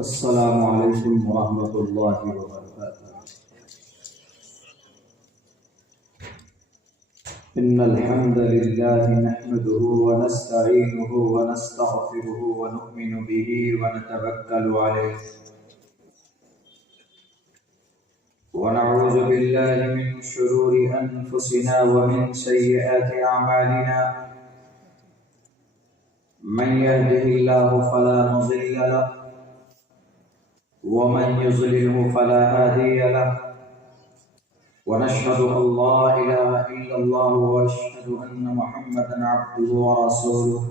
السلام علیکم ورحمۃ اللہ وبرکاتہ۔ ان الحمد للہ نحمده ونستعینه ونستغفره ونؤمن به ونتوکل علیہ ونعوذ باللہ من شرور انفسنا ومن سیئات اعمالنا من يهده الله فلا مضل له ومن يضلله فلا هادي له ونشهد أن لا إله إلا الله ونشهد أن محمدا عبده ورسوله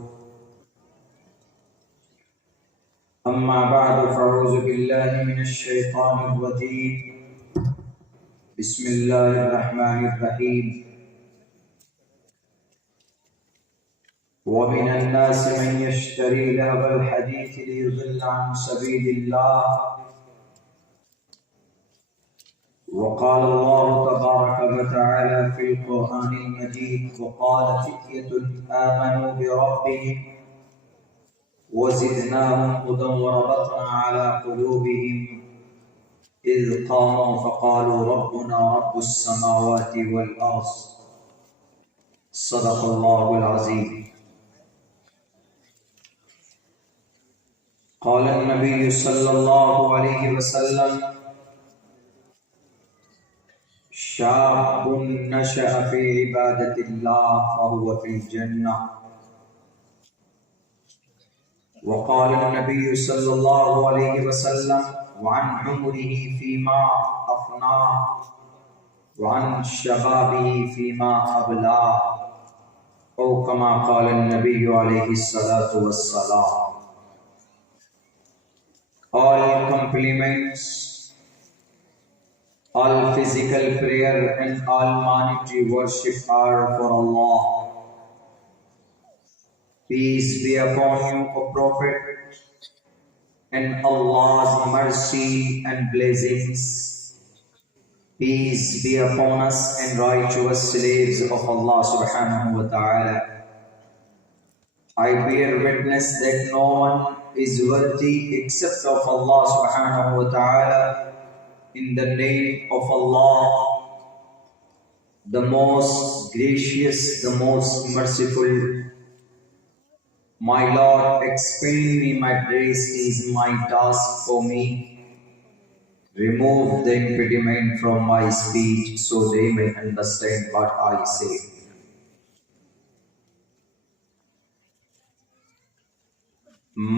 أما بعد فأعوذ بالله من الشيطان الرجيم بسم الله الرحمن الرحيم ومن الناس من يشتري لهو الحديث ليضل عن سبيل الله وقال الله تبارك وتعالى في القرآن المجيد وقال فتية آمنوا بربهم وزدناهم هدى وربطنا على قلوبهم إذ قاموا فقالوا ربنا رب السماوات والأرض صدق الله العظيم قال النبي صلى الله عليه وسلم شاب نشأ في عبادة الله فهو في الجنة وقال النبي صلى الله عليه وسلم وعن عمره فيما أفناه وعن شبابه فيما أبلاه أو كما قال النبي عليه الصلاة والسلام. All compliments, all physical prayer and all monetary worship are for Allah. Peace be upon you, O Prophet, and Allah's mercy and blessings. Peace be upon us and righteous slaves of Allah subhanahu wa ta'ala. I bear witness that no one is worthy except of Allah subhanahu wa ta'ala. In the name of Allah, the most gracious, the most merciful. My Lord, explain me my grace is my task for me. Remove the impediment from my speech so they may understand what I say.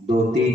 2-3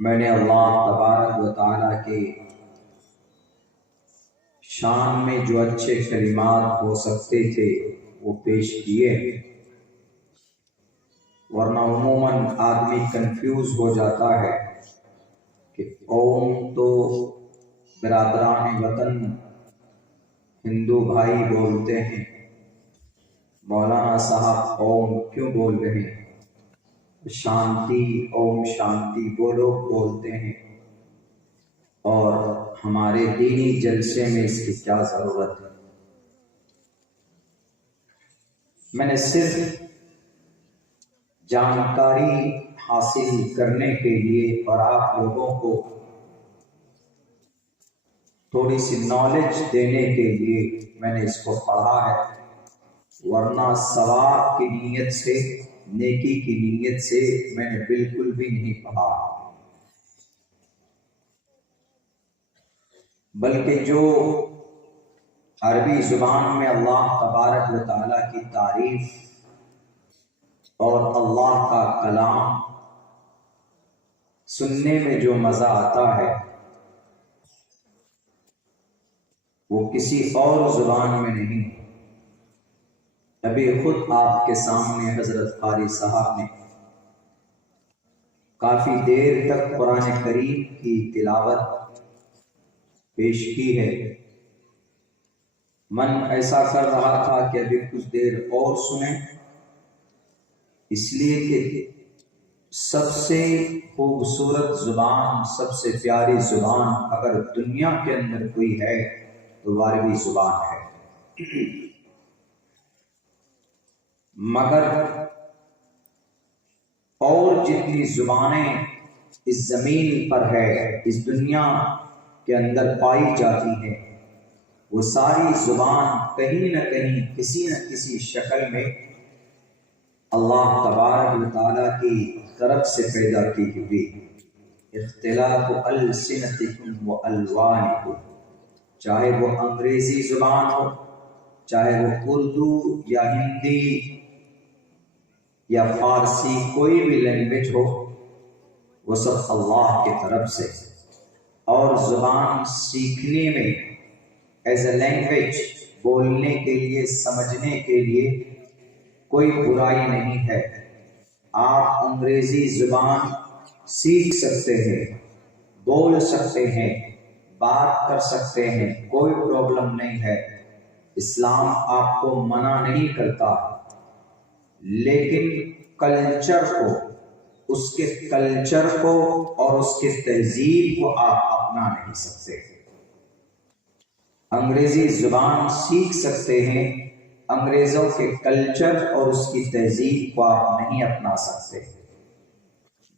میں نے اللہ تبارک و تعالیٰ کے شان میں جو اچھے کلمات ہو سکتے تھے وہ پیش کیے، ورنہ عموماً آدمی کنفیوز ہو جاتا ہے کہ قوم تو برادران وطن ہندو بھائی بولتے ہیں، مولانا صاحب قوم کیوں بول رہے ہیں؟ شانتی اوم شانتی وہ لوگ بولتے ہیں، اور ہمارے دینی جلسے میں اس کی کیا ضرورت ہے؟ میں نے صرف جانکاری حاصل کرنے کے لیے اور آپ لوگوں کو تھوڑی سی نالج دینے کے لیے میں نے اس کو پڑھا ہے، ورنہ ثواب کی نیت سے، نیکی کی نیت سے میں نے بالکل بھی نہیں پڑھا، بلکہ جو عربی زبان میں اللہ تبارک و تعالیٰ کی تعریف اور اللہ کا کلام سننے میں جو مزہ آتا ہے وہ کسی اور زبان میں نہیں۔ ابھی خود آپ کے سامنے حضرت قاری صاحب نے کافی دیر تک قرآن کریم کی تلاوت پیش کی ہے، من ایسا کر رہا تھا کہ ابھی کچھ دیر اور سنیں، اس لیے کہ سب سے خوبصورت زبان، سب سے پیاری زبان اگر دنیا کے اندر کوئی ہے تو وہ عربی زبان ہے، مگر اور جتنی زبانیں اس زمین پر ہے، اس دنیا کے اندر پائی جاتی ہیں، وہ ساری زبان کہیں نہ کہیں کسی نہ کسی شکل میں اللہ تبارک و تعالیٰ کی طرف سے پیدا کی ہوئی۔ اختلاف السنتکم و الوانکم، چاہے وہ انگریزی زبان ہو، چاہے وہ اردو یا ہندی یا فارسی، کوئی بھی لینگویج ہو، وہ سب اللہ کی طرف سے، اور زبان سیکھنے میں ایز اے لینگویج، بولنے کے لیے، سمجھنے کے لیے کوئی برائی نہیں ہے۔ آپ انگریزی زبان سیکھ سکتے ہیں، بول سکتے ہیں، بات کر سکتے ہیں، کوئی پرابلم نہیں ہے، اسلام آپ کو منع نہیں کرتا، لیکن کلچر کو، اس کے کلچر کو اور اس کے تہذیب کو آپ اپنا نہیں سکتے۔ انگریزی زبان سیکھ سکتے ہیں، انگریزوں کے کلچر اور اس کی تہذیب کو آپ نہیں اپنا سکتے۔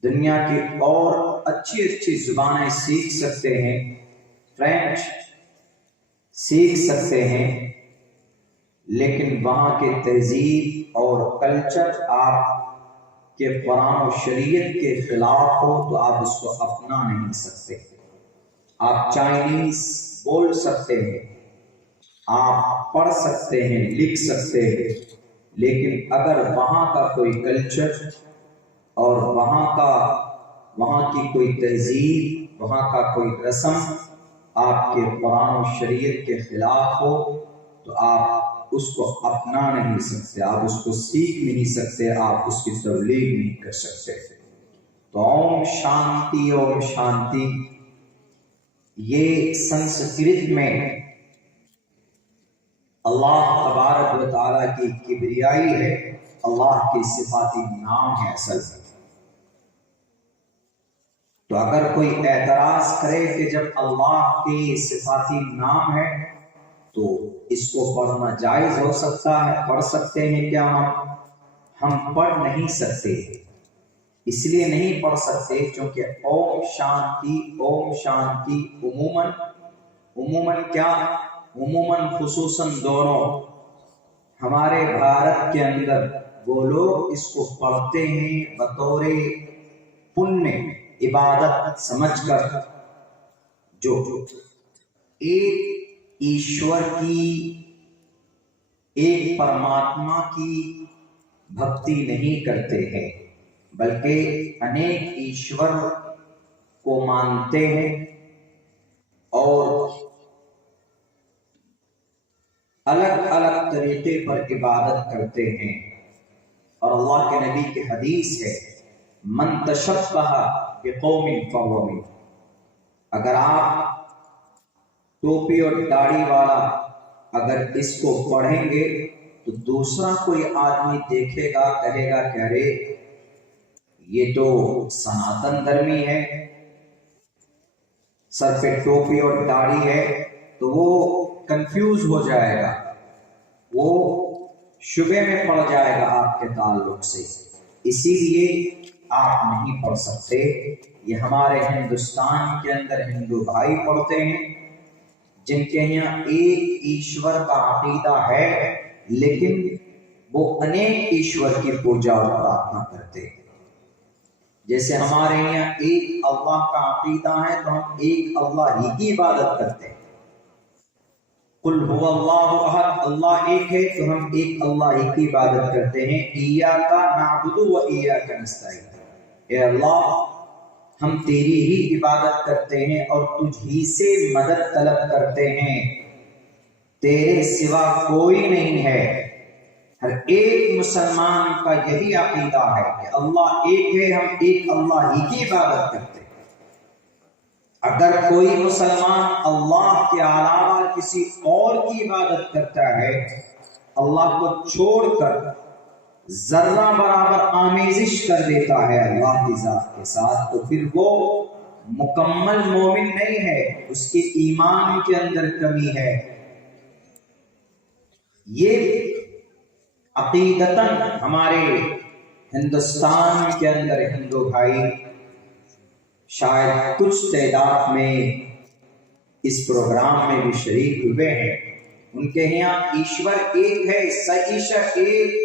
دنیا کی اور اچھی اچھی زبانیں سیکھ سکتے ہیں، فرینچ سیکھ سکتے ہیں، لیکن وہاں کے تہذیب اور کلچر آپ کے قرآن و شریعت کے خلاف ہو تو آپ اس کو اپنا نہیں سکتے۔ آپ چائنیز بول سکتے ہیں، آپ پڑھ سکتے ہیں، لکھ سکتے ہیں، لیکن اگر وہاں کا کوئی کلچر اور وہاں کی کوئی تہذیب، وہاں کا کوئی رسم آپ کے قرآن و شریعت کے خلاف ہو تو آپ اس کو اپنا نہیں سکتے، آپ اس کو سیکھ نہیں سکتے، آپ اس کی تبلیغ نہیں کر سکتے۔ تو اوم شانتی اوم شانتی، یہ سنسکرت میں اللہ تبارک و تعالیٰ کی کبریائی ہے، اللہ کے صفاتی نام ہے اصل میں۔ تو اگر کوئی اعتراض کرے کہ جب اللہ کے صفاتی نام ہے تو اس کو پڑھنا جائز ہو سکتا ہے، پڑھ سکتے ہیں کیا؟ ہم پڑھ نہیں سکتے، اس لیے نہیں پڑھ سکتے کیونکہ اوم شانتی عموماً کیا؟ عموماً خصوصاً دونوں ہمارے بھارت کے اندر وہ لوگ اس کو پڑھتے ہیں بطور پنیہ عبادت سمجھ کر، جو ایک ایشور کی، ایک پرماتما کی بھکتی نہیں کرتے ہیں، بلکہ انیک ایشور کو مانتے ہیں اور الگ الگ طریقے پر عبادت کرتے ہیں. اور اللہ کے نبی کی حدیث ہے من تشبہ بقوم فہو منہم. اگر آپ ٹوپی اور داڑھی والا اگر اس کو پڑھیں گے تو دوسرا کوئی آدمی دیکھے گا کہے گا کہ ارے یہ تو سناتن دھرمی ہے، سر پہ ٹوپی اور داڑھی ہے، تو وہ کنفیوز ہو جائے گا، وہ شبے میں پڑ جائے گا آپ کے تعلق سے. اسی لیے آپ نہیں پڑھ سکتے. یہ ہمارے ہندوستان کے اندر ہندو بھائی پڑھتے ہیں جن کے یہاں ایک ایشور کا عقیدہ ہے، لیکن وہ انیک ایشور کی پوجا اور پرارتھنا کرتے ہیں. جیسے ہمارے یہاں ایک اللہ کا عقیدہ ہے تو ہم ایک اللہ ہی کی عبادت کرتے ہیں. قل هو اللہ احد، اللہ ایک ہے تو ہم ایک اللہ ہی کی عبادت کرتے ہیں. ایاک نعبد و ایاک نستعین، اے اللہ ہم تیری ہی عبادت کرتے ہیں اور تجھ ہی سے مدد طلب کرتے ہیں، تیرے سوا کوئی نہیں ہے. ہر ایک مسلمان کا یہی عقیدہ ہے کہ اللہ ایک ہے، ہم ایک اللہ ہی کی عبادت کرتے ہیں. اگر کوئی مسلمان اللہ کے علاوہ کسی اور کی عبادت کرتا ہے، اللہ کو چھوڑ کر ذرہ برابر آمیزش کر دیتا ہے اللہ کی ذات کے ساتھ، تو پھر وہ مکمل مومن نہیں ہے، اس کے ایمان کے اندر کمی ہے. یہ عقیدتاً ہمارے ہندوستان کے اندر ہندو بھائی شاید کچھ تعداد میں اس پروگرام میں بھی شریک ہوئے ہیں. ان کے یہاں ایشور ایک ہے، سعیش ایک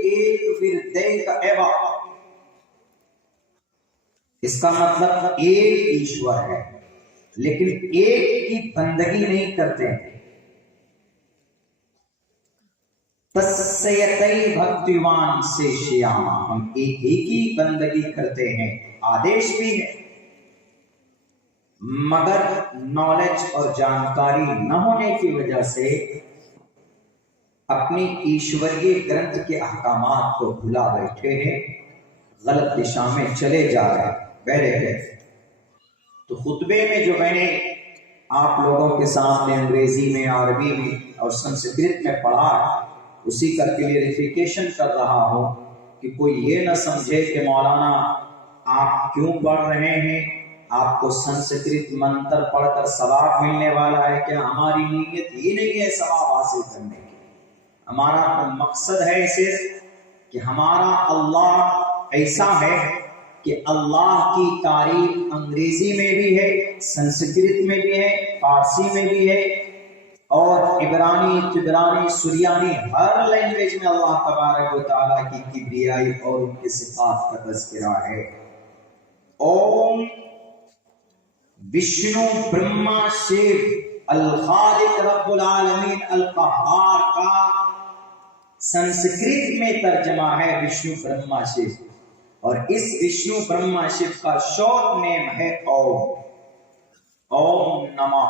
ایک وردیک ایوا، اس کا مطلب ایک ایشور ہے لیکن ایک کی بندگی نہیں کرتے ہیں. تسیتی بھکتیوان سے شیاما، ہم ایک ہی کی بندگی کرتے ہیں، آدیش بھی ہے. مگر نالج اور جانکاری نہ ہونے کی وجہ سے اپنی ایشوریہ گرنتھ کے احکامات کو بھلا بیٹھے ہیں، غلط دشا میں چلے جا رہے ہیں. بہرے تو خطبے میں جو میں نے آپ لوگوں کے سامنے انگریزی میں، عربی میں اور سنسکرت میں پڑھا ہے، اسی کا کلیئریفیکیشن کر رہا ہوں کہ کوئی یہ نہ سمجھے کہ مولانا آپ کیوں پڑھ رہے ہیں، آپ کو سنسکرت منتر پڑھ کر ثواب ملنے والا ہے کیا؟ ہماری نیت ہی نہیں ہے ثواب حاصل کرنے کی. ہمارا مقصد ہے صرف کہ ہمارا اللہ ایسا ہے کہ اللہ کی تعریف انگریزی میں بھی ہے، سنسکرت میں بھی ہے، فارسی میں بھی ہے، اور عبرانی، تبرانی، سریانی، ہر لینگویج میں اللہ تبارک و تعالیٰ کی کبریائی اور ان کی صفات کا تذکرہ ہے. اوم وشنو برہما شیو الخالق رب العالمین القہار کا سنسکرت میں ترجمہ ہے وشنو برہما شیو، اور اس وشنو برہما شیو کا شارٹ نیم ہے اوم. اوم نمہ،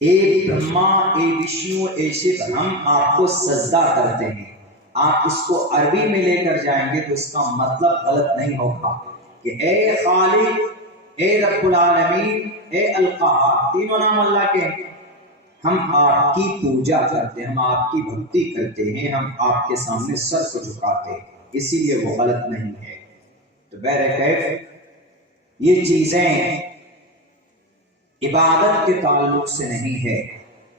اے برہما، اے وشنو، اے شیو، ہم آپ کو سجدہ کرتے ہیں. آپ اس کو عربی میں لے کر جائیں گے تو اس کا مطلب غلط نہیں ہوگا کہ اے خالق، اے رب العالمین، اے القہار، تینوں نام اللہ کے ہیں، ہم آپ کی پوجا کرتے ہیں، ہم آپ کی بھکتی کرتے ہیں، ہم آپ کے سامنے سر کو جھکاتے ہیں، اسی لیے وہ غلط نہیں ہے. تو بہرکیف یہ چیزیں عبادت کے تعلق سے نہیں ہے،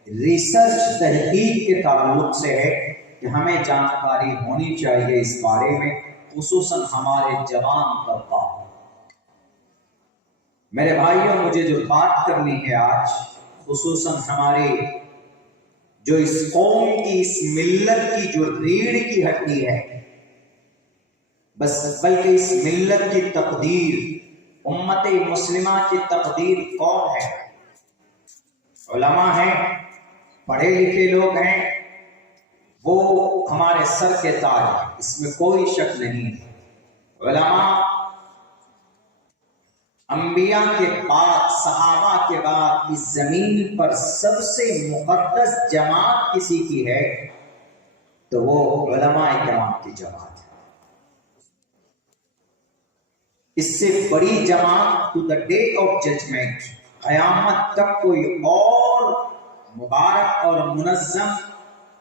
ریسرچ تحقیق کے تعلق سے ہے کہ ہمیں جانکاری ہونی چاہیے اس بارے میں، خصوصاً ہمارے جوان طبقہ. میرے بھائیوں، مجھے جو بات کرنی ہے آج، خصوصاً ہمارے جو اس قوم کی، اس ملت کی جو ریڑھ کی ہڈی ہے، بلکہ اس ملت کی تقدیر، امت مسلمہ کی تقدیر کون ہے؟ علماء ہیں، پڑھے لکھے لوگ ہیں، وہ ہمارے سر کے تاج ہیں، اس میں کوئی شک نہیں ہے. علماء انبیاء کے بعد، صحابہ کے بعد اس زمین پر سب سے مقدس جماعت کسی کی ہے تو وہ علماء کرام کی جماعت ہے۔ اس سے بڑی جماعت to the day of judgment, قیامت تک کوئی اور مبارک اور منظم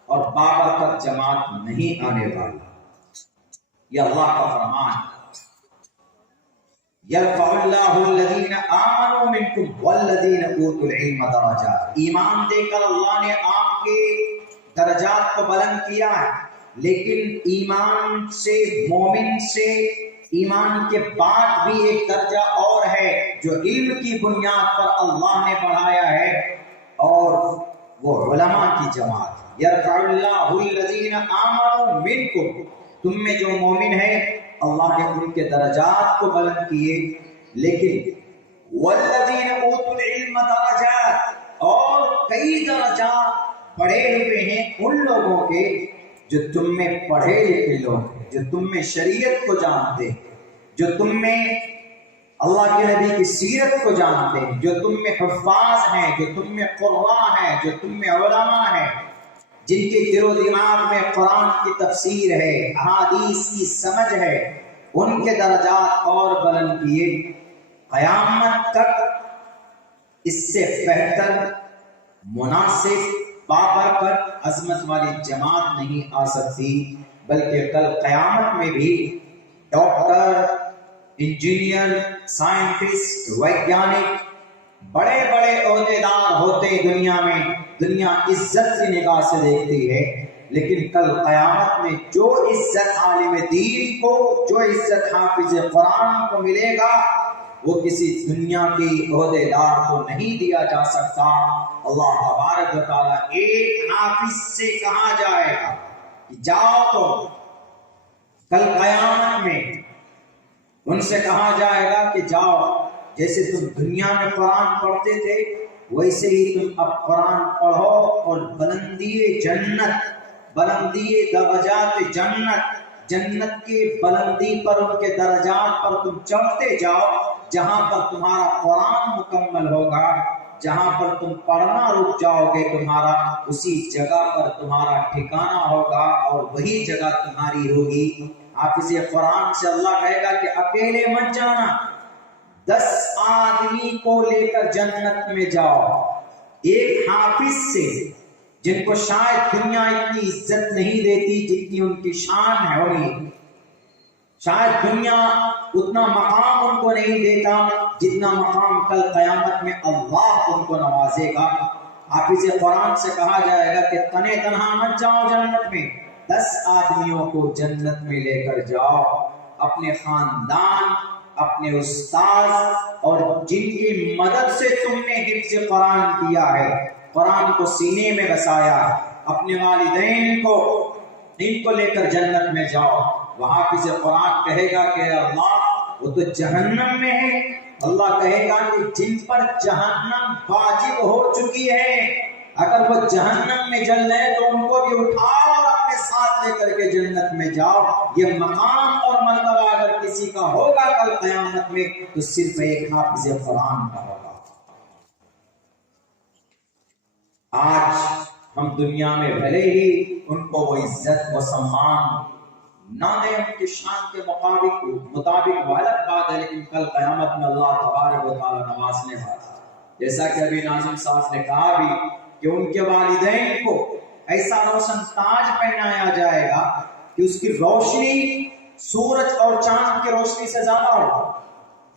اور بابرکت جماعت نہیں آنے والی۔ یہ اللہ کا فرمان ہے، یرفع اللہ الذین آمنوا منکم والذین اوتوا العلم درجات۔ ایمان دے کر اللہ نے آپ کے درجات کو بلند کیا ہے، لیکن ایمان سے، مومن سے ایمان کے بعد بھی ایک درجہ اور ہے جو علم کی بنیاد پر اللہ نے بڑھایا ہے، اور وہ علماء کی جماعت ہے۔ یرفع اللہ الذین آمنوا منکم، تم میں جو مومن ہے اللہ نے ان کے درجات کو بلند کیے، لیکن والذین اوتوا العلم درجات، اور کئی درجات بڑھے ہوئے ہیں ان لوگوں کے جو تم میں پڑھے لکھے لوگ ہیں، جو تم میں شریعت کو جانتے ہیں، جو تم میں اللہ کے نبی کی سیرت کو جانتے ہیں، جو تم میں حفاظ ہیں، جو تم میں قراء ہیں، جو تم میں علماء ہیں، جن کے دل و دماغ میں قرآن کی تفسیر ہے، احادیث کی سمجھ ہے، ان کے درجات اور بلند کیے۔ قیامت تک اس سے بہتر، مناسب، بابرکت، عظمت والی جماعت نہیں آ سکتی، بلکہ کل قیامت میں بھی ڈاکٹر، انجینئر، سائنٹسٹ، ویگیانک، بڑے بڑے عہدیدار ہوتے دنیا میں، دنیا عزت کی نگاہ سے دیکھتی ہے، لیکن کل قیامت میں جو عزت عالم دین کو، جو عزت حافظ قرآن کو ملے گا، وہ کسی دنیا کی عہدیدار کو نہیں دیا جا سکتا۔ اللہ تبارک و تعالیٰ ایک حافظ سے کہا جائے گا کہ جاؤ، تو کل قیامت میں ان سے کہا جائے گا کہ جاؤ، جیسے تم دنیا میں قرآن پڑھتے تھے ویسے ہی تم اب قرآن پڑھو، اور بلندی جنت، بلندی درجات جنت کی بلندی پر، ان کے درجات پر تم چڑھتے جاؤ، جہاں پر تمہارا قرآن مکمل ہوگا، جہاں پر تم پڑھنا رک جاؤ گے تمہارا، اسی جگہ پر تمہارا ٹھکانہ ہوگا، اور وہی جگہ تمہاری ہوگی۔ حافظ قرآن سے اللہ کہے گا کہ اکیلے مت جانا، 10 آدمی کو لے کر جنت میں جاؤ، ایک حافظ سے، جن کو شاید دنیا اتنی عزت نہیں دیتی جتنی ان کی شان ہے، اور شاید دنیا اتنا مقام ان کو نہیں دیتا جتنا مقام کل قیامت میں اللہ ان کو نوازے گا۔ حافظ قرآن سے کہا جائے گا کہ تنے تنہا مت جاؤ جنت میں، 10 آدمیوں کو جنت میں لے کر جاؤ، اپنے خاندان، اپنے استاد، اور جن کی مدد سے تم نے حفظ قرآن کیا ہے، قرآن کو سینے میں بسایا، اپنے والدین کو، ان کو لے کر جنت میں جاؤ۔ وہاں حافظ قرآن کہے گا کہ اللہ وہ تو جہنم میں ہے۔ اللہ کہے گا کہ جن پر جہنم واجب ہو چکی ہے، اگر وہ جہنم میں جل رہے تو ان کو بھی اٹھاؤ اور اپنے ساتھ لے کر کے جنت میں جاؤ۔ یہ مقام اور مرتبہ اگر کسی کا ہوگا کل قیامت میں تو صرف ایک حافظ قرآن کا ہوگا۔ آج ہم دنیا میں بھلے ہی ان کو وہ عزت و سمان نہ دیں ان کی شان کے مطابق والد بات ہے، لیکن کل قیامت میں اللہ تبارک و تعالی نوازنے والا ہے۔ جیسا کہ ابھی ناظم صاحب نے کہا بھی کہ ان کے والدین کو ایسا روشن تاج پہنایا جائے گا کہ اس کی روشنی سورج اور چاند کی روشنی سے زیادہ ہوگا۔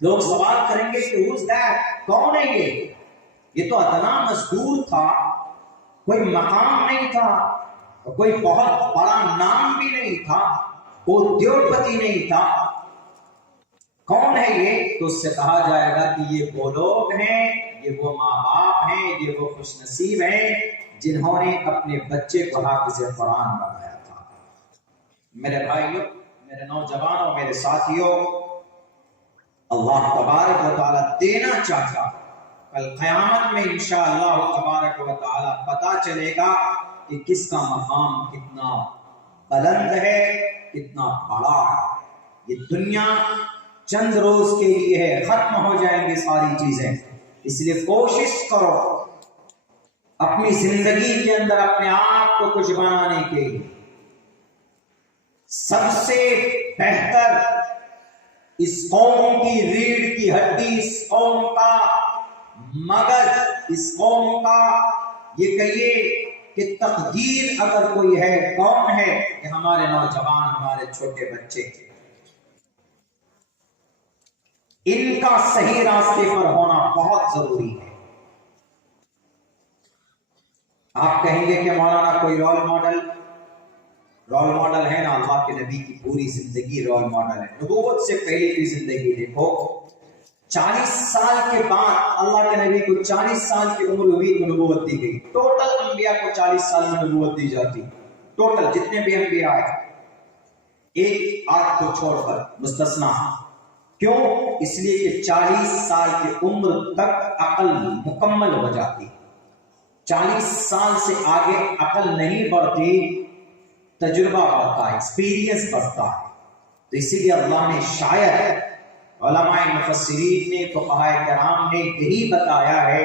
لوگ سوال کریں گے کہ who's that؟ کون ہے یہ تو ادنا مزدور تھا، کوئی مقام نہیں تھا، کوئی بہت بڑا نام بھی نہیں تھا، کوئی ادیوگپتی نہیں تھا، کون ہے یہ؟ تو اس سے کہا جائے گا کہ یہ وہ لوگ ہیں، یہ وہ ماں باپ ہیں، یہ وہ خوش نصیب ہیں جنہوں نے اپنے بچے کو حافظ قرآن بنایا تھا۔ میرے بھائیوں، میرے نوجوانوں، میرے ساتھیوں، اللہ تبارک و تعالیٰ دینا چاہتا، کل قیامت میں انشاءاللہ تبارک و تعالیٰ پتا چلے گا کہ کس کا مقام کتنا بلند ہے، کتنا بڑا ہے۔ یہ دنیا چند روز کے لیے ہے، ختم ہو جائیں گے ساری چیزیں. اس لیے کوشش کرو اپنی زندگی کے اندر اپنے آپ کو کچھ بنانے کے لیے. سب سے بہتر اس قوم کی ریڑھ کی ہڈی، اس قوم کا مغز، اس قوم کا یہ کہیے کہ تقدیر اگر کوئی ہے، کون ہے؟ کہ ہمارے نوجوان، ہمارے چھوٹے بچے. ان کا صحیح راستے پر ہونا بہت ضروری ہے. آپ کہیں گے کہ مولانا کوئی رول ماڈل ہے نا؟ اللہ کے نبی کی پوری زندگی رول ماڈل ہے. نبوت سے پہلے کی زندگی دیکھو. 40 سال کے بعد اللہ کے نبی کو 40 سال کی عمر ہوئی تو نبوت دی گئی. ٹوٹل انبیاء کو 40 سال میں نبوت دی جاتی، ٹوٹل جتنے بھی انبیاء آئے، ایک آدھ کو چھوڑ کر مستثنا. کیوں؟ اس لیے کہ 40 سال کی عمر تک عقل مکمل ہو جاتی. 40 سال سے آگے عقل نہیں بڑھتی، تجربہ بڑھتا ہے، ایکسپیرینس بڑھتا ہے. تو اسی لیے اللہ نے شاید علماء مفسرین نے، فقہاء کرام نے یہی بتایا ہے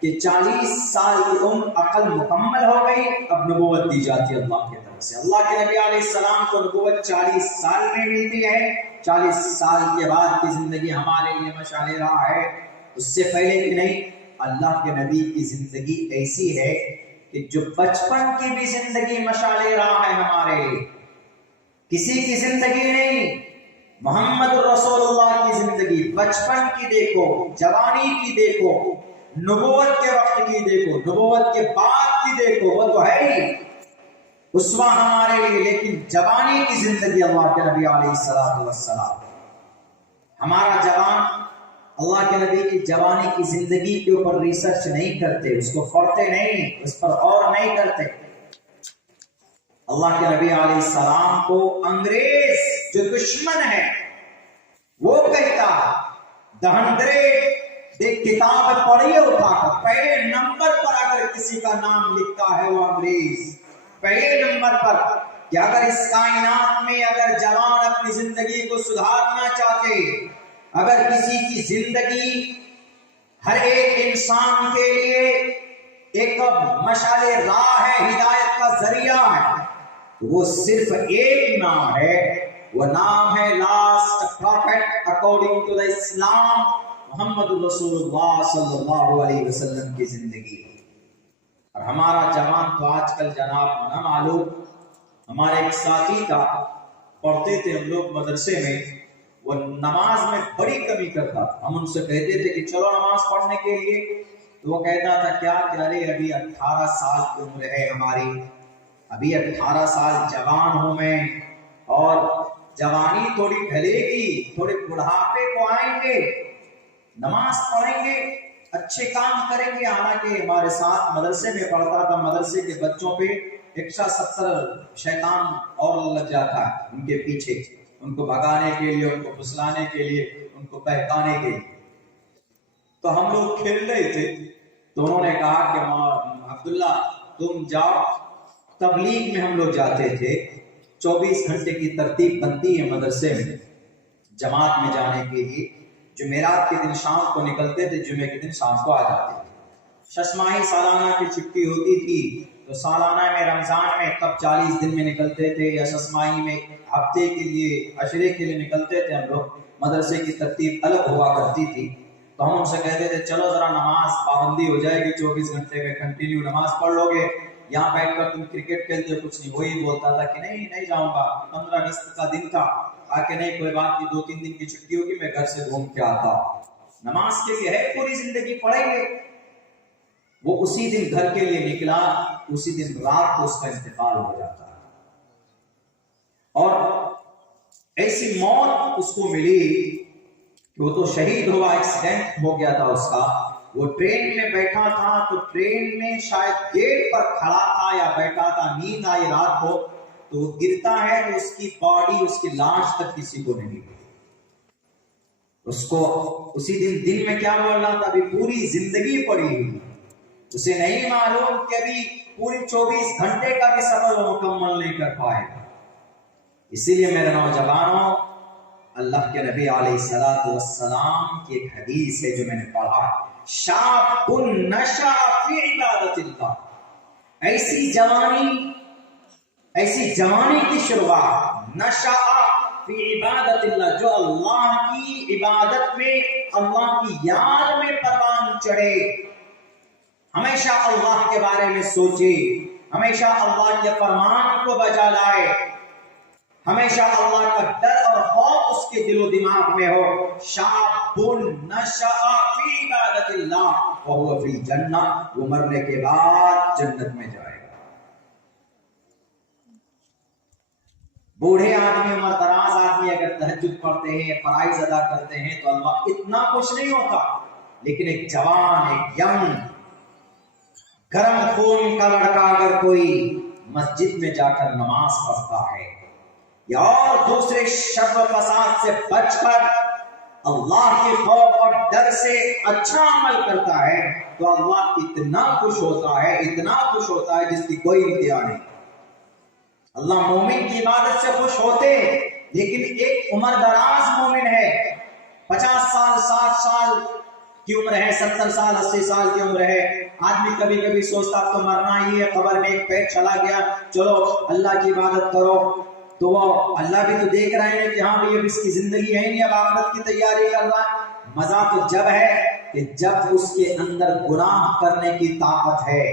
کہ 40 سال کی عمر عقل مکمل ہو گئی، اب نبوت دی جاتی ہے اللہ کی طرف سے. اللہ کے نبی علیہ السلام کو نبوت 40 سال میں ملتی ہے. 40 سال کے بعد کی زندگی ہمارے لیے مشعل راہ ہے. اس سے پہلے کی نہیں. اللہ کے نبی کی زندگی ایسی ہے کہ جو بچپن کی بھی زندگی مشعل راہ ہے ہمارے لیے. کسی کی زندگی نہیں، محمد رسول اللہ کی زندگی بچپن کی دیکھو، جوانی کی دیکھو، نبوت کے وقت کی دیکھو، نبوت کے بعد کی دیکھو، وہ تو ہے ہی اسوہ ہمارے لیے. لیکن جوانی کی زندگی اللہ کے نبی علیہ السلام، ہمارا جوان اللہ کے نبی کی جوانی کی زندگی کے اوپر ریسرچ نہیں کرتے، اس کو پڑھتے نہیں، اس پر غور نہیں کرتے. اللہ کے نبی علیہ السلام کو انگریز جو دشمن ہے وہ کہتا دہندرے ایک کتاب پڑھیے اٹھا کر، پہلے نمبر پر اگر کسی کا نام لکھتا ہے وہ انگریز، پہلے نمبر پر. کہ اگر اس کائنات میں اگر جوان اپنی زندگی کو سدھارنا چاہتے، اگر کسی کی زندگی ہر ایک انسان کے لیے ایک مشعل راہ ہے، ہدایت کا ذریعہ ہے، وہ صرف ایک نام ہے. وہ نام ہے last prophet according to the Islam, Muhammad رسول اللہ صلی اللہ علیہ وسلم کی زندگی. اور ہمارا جوان تو آج کل جناب نہ معلوم. ہمارے ایک ساتھی کا پڑھتے تھے ہم لوگ مدرسے میں، وہ نماز میں بڑی کمی کرتا. ہم ان سے کہتے تھے کہ چلو نماز پڑھنے کے لیے، تو وہ کہتا تھا کیا کہ ارے ابھی 18 سال کی عمر ہے ہماری، ابھی 18 سال جوان ہوں میں، اور جوانی تھوڑی ڈھلے گی، تھوڑے بڑھاپے کو آئیں گے، نماز پڑھیں گے، اچھے کام کریں گے. حالانکہ ہمارے ساتھ مدرسے میں پڑھتا تھا، مدرسے کے بچوں پہ 170 شیطان اور لگ جاتا ہے ان کے پیچھے، ان کو بھگانے کے لیے، ان کو پھسلانے کے لیے، ان کو بہکانے کے لیے. تو ہم لوگ کھیل رہے تھے، تو انہوں نے کہا کہ عبداللہ تم جاؤ. تبلیغ میں ہم لوگ جاتے تھے، 24 گھنٹے کی ترتیب بنتی ہے مدرسے میں جماعت میں جانے کے لیے. جمعرات کے دن شام کو نکلتے تھے، جمعے کے دن شام کو آ جاتے تھے. ششماہی سالانہ کی چھٹی ہوتی تھی، تو سالانہ میں رمضان میں تب 40 دن میں نکلتے تھے، یا ششماہی میں ہفتے کے لیے، عشرے کے لیے نکلتے تھے ہم لوگ. مدرسے کی ترتیب الگ ہوا کرتی تھی. تو ہم ان سے کہتے تھے چلو ذرا نماز پابندی ہو جائے گی، 24 گھنٹے میں کنٹینیو نماز پڑھ لو گے، یہاں بیٹھ کر تم کرکٹ کھیلتے کچھ نہیں. وہی بولتا تھا کہ نہیں جاؤں گا. 15 اگست کا دن تھا، آ کے نہیں کوئی بات نہیں، 2-3 دن کی چھٹی ہوگی، میں گھر سے گھوم کے آتا. نماز کے لیے ہے پوری زندگی پڑھیں گے. وہ اسی دن گھر کے لیے نکلا، اسی دن رات کو اس کا انتقال ہو جاتا ہے. اور ایسی موت اس کو ملی کہ وہ تو شہید ہوا، ایکسیڈنٹ ہو گیا تھا اس کا. وہ ٹرین میں بیٹھا تھا، تو ٹرین میں شاید گیٹ پر کھڑا تھا یا بیٹھا تھا، نیند آئی رات کو، تو وہ گرتا ہے تو اس کی باڈی، اس کی لاش تک کسی کو نہیں ملی. اس کو اسی دن میں کیا بول رہا تھا، ابھی پوری زندگی پڑی ہوئی، اسے نہیں معلوم کہ ابھی پوری 24 گھنٹے کا بھی سفر وہ مکمل نہیں کر پائے گا. اسی لیے میرے نوجوانوں، اللہ کے نبی علیہ الصلوۃ والسلام کی ایک حدیث ہے جو میں نے پڑھا، شاب نشأ فی عبادت اللہ، ایسی جوانی کی شروعات، نشأ فی عبادت اللہ، جو اللہ کی عبادت میں، اللہ کی یاد میں پروان چڑھے، ہمیشہ اللہ کے بارے میں سوچے، ہمیشہ اللہ کے فرمان کو بجا لائے، ہمیشہ اللہ کا ڈر اور خوف اس کے دل و دماغ میں ہو۔ شاب نشأ فی عبادت اللہ وہو فی الجنہ، وہ مرنے کے بعد جنت میں جائے گا۔ بوڑھے آدمی، عمر دراز آدمی اگر تہجد پڑھتے ہیں، فرائض ادا کرتے ہیں تو اللہ اتنا خوش نہیں ہوتا، لیکن ایک جوان، ایک ینگ گرم خون کا لڑکا اگر کوئی مسجد میں جا کر نماز پڑھتا ہے یا اور دوسرے شر و فساد سے بچ کر اللہ کے خوف اور ڈر سے اچھا عمل کرتا ہے تو اللہ اتنا خوش ہوتا ہے، اتنا خوش ہوتا ہے جس کی کوئی انتہا نہیں۔ اللہ مومن کی عبادت سے خوش ہوتے، لیکن ایک عمر دراز مومن ہے، 50 سال 60 سال کی عمر ہے، 70 سال 80 سال کی عمر ہے، آدمی کبھی کبھی سوچتا اب تو مرنا ہی ہے، قبر میں ایک پیر چلا گیا، چلو اللہ کی عبادت کرو، تو وہ اللہ بھی تو دیکھ رہے ہیں کہ ہاں بھئی اب اس کی زندگی ہے نہیں، اب آخرت کی تیاری کر رہا ہے۔ مزہ تو جب ہے کہ جب اس کے اندر گناہ کرنے کی طاقت ہے،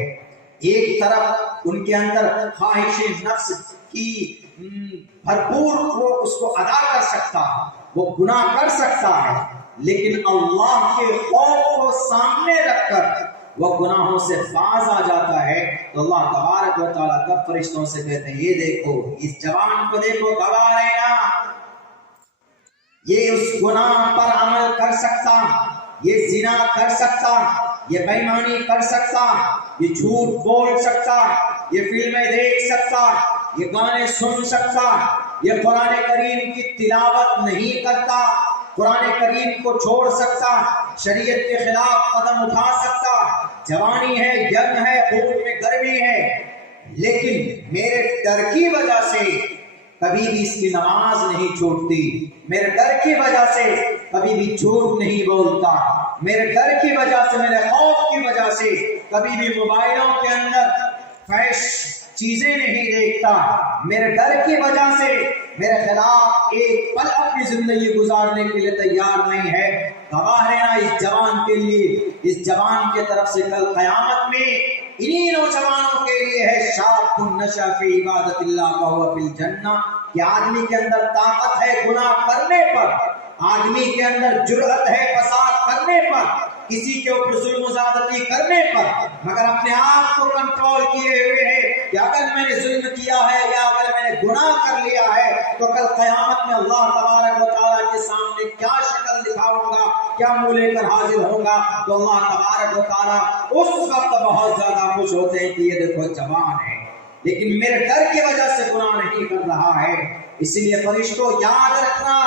ایک طرف ان کے اندر خواہش نفس کی بھرپور وہ اس کو ادا کر سکتا ہے، وہ گناہ کر سکتا ہے، لیکن اللہ کے خوف کو سامنے رکھ کر وہ گناہوں سے باز آ جاتا ہے تو اللہ تبارک و تعالیٰ کب فرشتوں سے کہتے ہیں یہ دیکھو اس جوان کو دیکھو، گواہ ہے نا، یہ اس گناہ پر عمل کر سکتا، یہ زنا کر سکتا، یہ بے ایمانی کر سکتا، یہ جھوٹ بول سکتا، یہ فلمیں دیکھ سکتا، یہ گانے سن سکتا، یہ قرآن کریم کی تلاوت نہیں کرتا، قرآن کریم کو چھوڑ سکتا، شریعت کے خلاف قدم اٹھا سکتا، جوانی ہے، ینگ ہے، خون میں گرمی ہے، لیکن میرے ڈر کی وجہ سے کبھی بھی اس کی نماز نہیں چھوٹتی، میرے ڈر کی وجہ سے کبھی بھی جھوٹ نہیں بولتا، میرے ڈر کی وجہ سے، میرے خوف کی وجہ سے کبھی بھی موبائلوں کے اندر فحش چیزیں نہیں دیکھتا، میرے ڈر کی وجہ سے میرے خلاف ایک پل اپنی زندگی گزارنے کے لیے تیار نہیں ہے۔ گواہ رہنا اس جوان کے لیے، اس جوان کے طرف سے کل قیامت میں انہی نوجوانوں کے لیے ہے شاب نشأ فی عبادت اللہ وہو فی الجنہ، کہ آدمی کے اندر طاقت ہے گناہ کرنے پر، آدمی کے اندر جرأت ہے فساد کرنے پر، کسی کے اوپر ظلم و زیادتی کرنے پر، مگر اپنے آپ کو کنٹرول کیے ہوئے ہے کہ اگر میں نے ظلم کیا ہے یا اگر میں نے گناہ کر لیا ہے تو کل قیامت میں اللہ تبارک و تعالیٰ کے سامنے کیا شکل دکھاؤں گا، کیا منہ لے کر حاضر ہوں گا، تو اللہ تبارک و تعالیٰ اس وقت بہت زیادہ خوش ہوتے ہیں کہ یہ دیکھو جوان ہے لیکن میرے ڈر کی وجہ سے گناہ نہیں کر رہا ہے۔ اس لیے فرشتوں یاد رکھنا،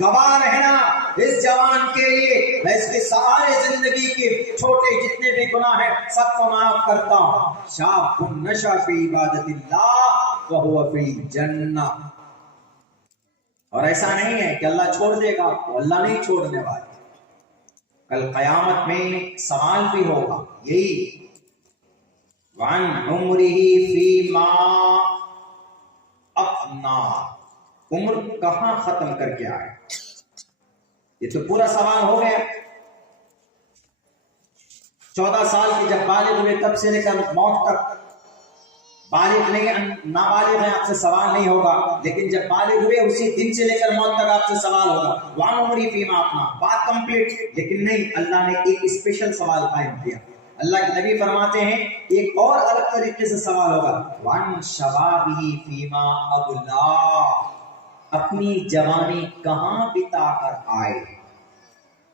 گواہ رہنا اس جوان کے لیے، میں اس کے سارے زندگی کے چھوٹے جتنے بھی گناہ ہیں سب کو معاف کرتا ہوں۔ شاب نشأ فی عبادت اللہ وہو فی الجنہ۔ اور ایسا نہیں ہے کہ اللہ چھوڑ دے گا، تو اللہ نہیں چھوڑنے والا، کل قیامت میں سوال بھی ہوگا، یہی وَعَنْ عُمْرِهِ فِي مَا أَفْنَى، عمر کہاں ختم کر کے آئے، یہ تو پورا سوال ہو گیا۔ 14 سال کی جب بالغ ہوئے تب سے لے کر موت تک، بالغ نہیں نابالغ ہیں آپ سے سوال نہیں ہوگا، لیکن جب بالغ ہوئے اسی دن سے لے کر موت تک آپ سے سوال ہوگا۔ وَعَنْ عُمْرِهِ فِي مَا أَفْنَى، بات کمپلیٹ، لیکن نہیں، اللہ نے ایک اسپیشل سوال قائم کیا۔ اللہ کے نبی فرماتے ہیں ایک اور الگ طریقے سے سوال ہوگا، وَعَنْ شَبَابِهِ فِي مَا أَبْلَى، اپنی جوانی کہاں بتا کر آئے۔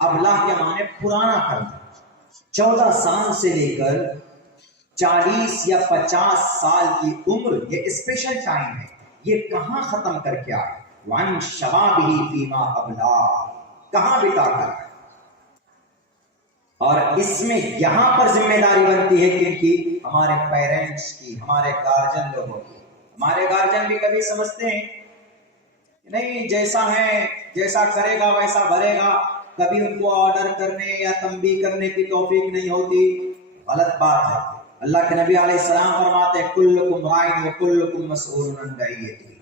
ابلا کے معنی پرانا کرنا، 14 سال سے لے کر 40 یا 50 سال کی عمر، یہ اسپیشل ٹائم ہے، یہ کہاں ختم کر کے آئے۔ وَعَنْ شَبَابِهِ فِي مَا أَبْلَى، کہاں بتا کر آئے۔ اور اس میں یہاں پر ذمہ داری بنتی ہے کن کی؟ ہمارے پیرنٹس کی، ہمارے گارجن لوگوں کی۔ ہمارے گارجن بھی کبھی سمجھتے ہیں نہیں جیسا ہے جیسا کرے گا ویسا بھرے گا، کبھی ان کو آرڈر کرنے یا تنبیہ کرنے کی توفیق نہیں ہوتی، غلط بات ہے۔ اللہ کے نبی علیہ السلام فرماتے ہیں کلکم رائن و کلکم مسئول عن رعیتہ۔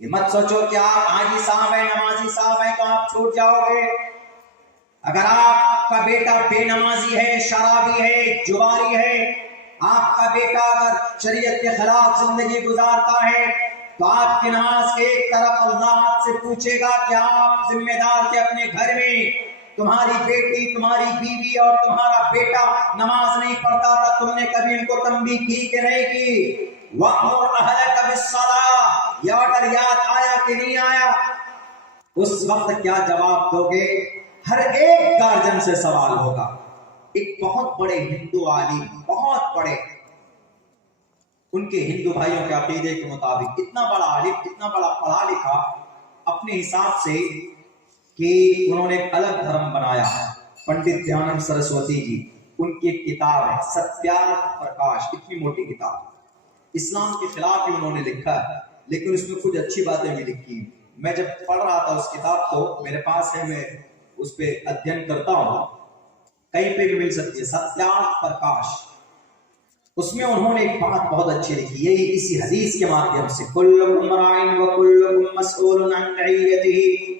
یہ مت سوچو کہ آپ حاجی صاحب ہیں، نمازی صاحب ہیں تو آپ چھوٹ جاؤ گے۔ اگر آپ کا بیٹا بے نمازی ہے، شرابی ہے، جواری ہے، آپ کا بیٹا اگر شریعت کے خلاف زندگی گزارتا ہے تو آپ کی نماز کے ایک طرف اللہ آپ سے پوچھے گا کہ آپ ذمہ دار کے اپنے گھر میں تمہاری بیٹی، تمہاری بیوی اور تمہارا بیٹا نماز نہیں پڑھتا تھا، تم نے کبھی ان کو تنبیہ کی کہ نہیں کی؟ وَأْمُرْ أَهْلَكَ بِالصَّلَاةِ، یہ آرڈر یاد آیا کہ نہیں آیا؟ اس وقت کیا جواب دو گے؟ ہر ایک گارجن سے سوال ہوگا۔ ایک بہت بڑے ہندو عالم، بہت بڑے، ان کے ہندو بھائیوں کے عقیدے کے مطابق اتنا بڑا عالم، اتنا بڑا پڑھا لکھا اپنے حساب سے کہ انہوں نے ایک الگ دھرم بنایا، پنڈت دیانند سرسوتی جی، ان کی ایک کتاب ہے ستیارتھ پرکاش، اتنی موٹی کتاب، اسلام کے خلاف ہی انہوں نے لکھا ہے لیکن اس میں کچھ اچھی باتیں بھی لکھی۔ میں جب پڑھ رہا تھا اس کتاب کو، میرے پاس ہے، میں اس پہ ادھین کرتا ہوں، کہیں پہ بھی مل سکتی ہے، ستیارتھ پرکاش۔ اس میں انہوں نے ایک بات بہت اچھی لکھی، یہی اسی حدیث کے مادھیم سے، کلکم رائن و کلکم مسئول عن رعیتہ،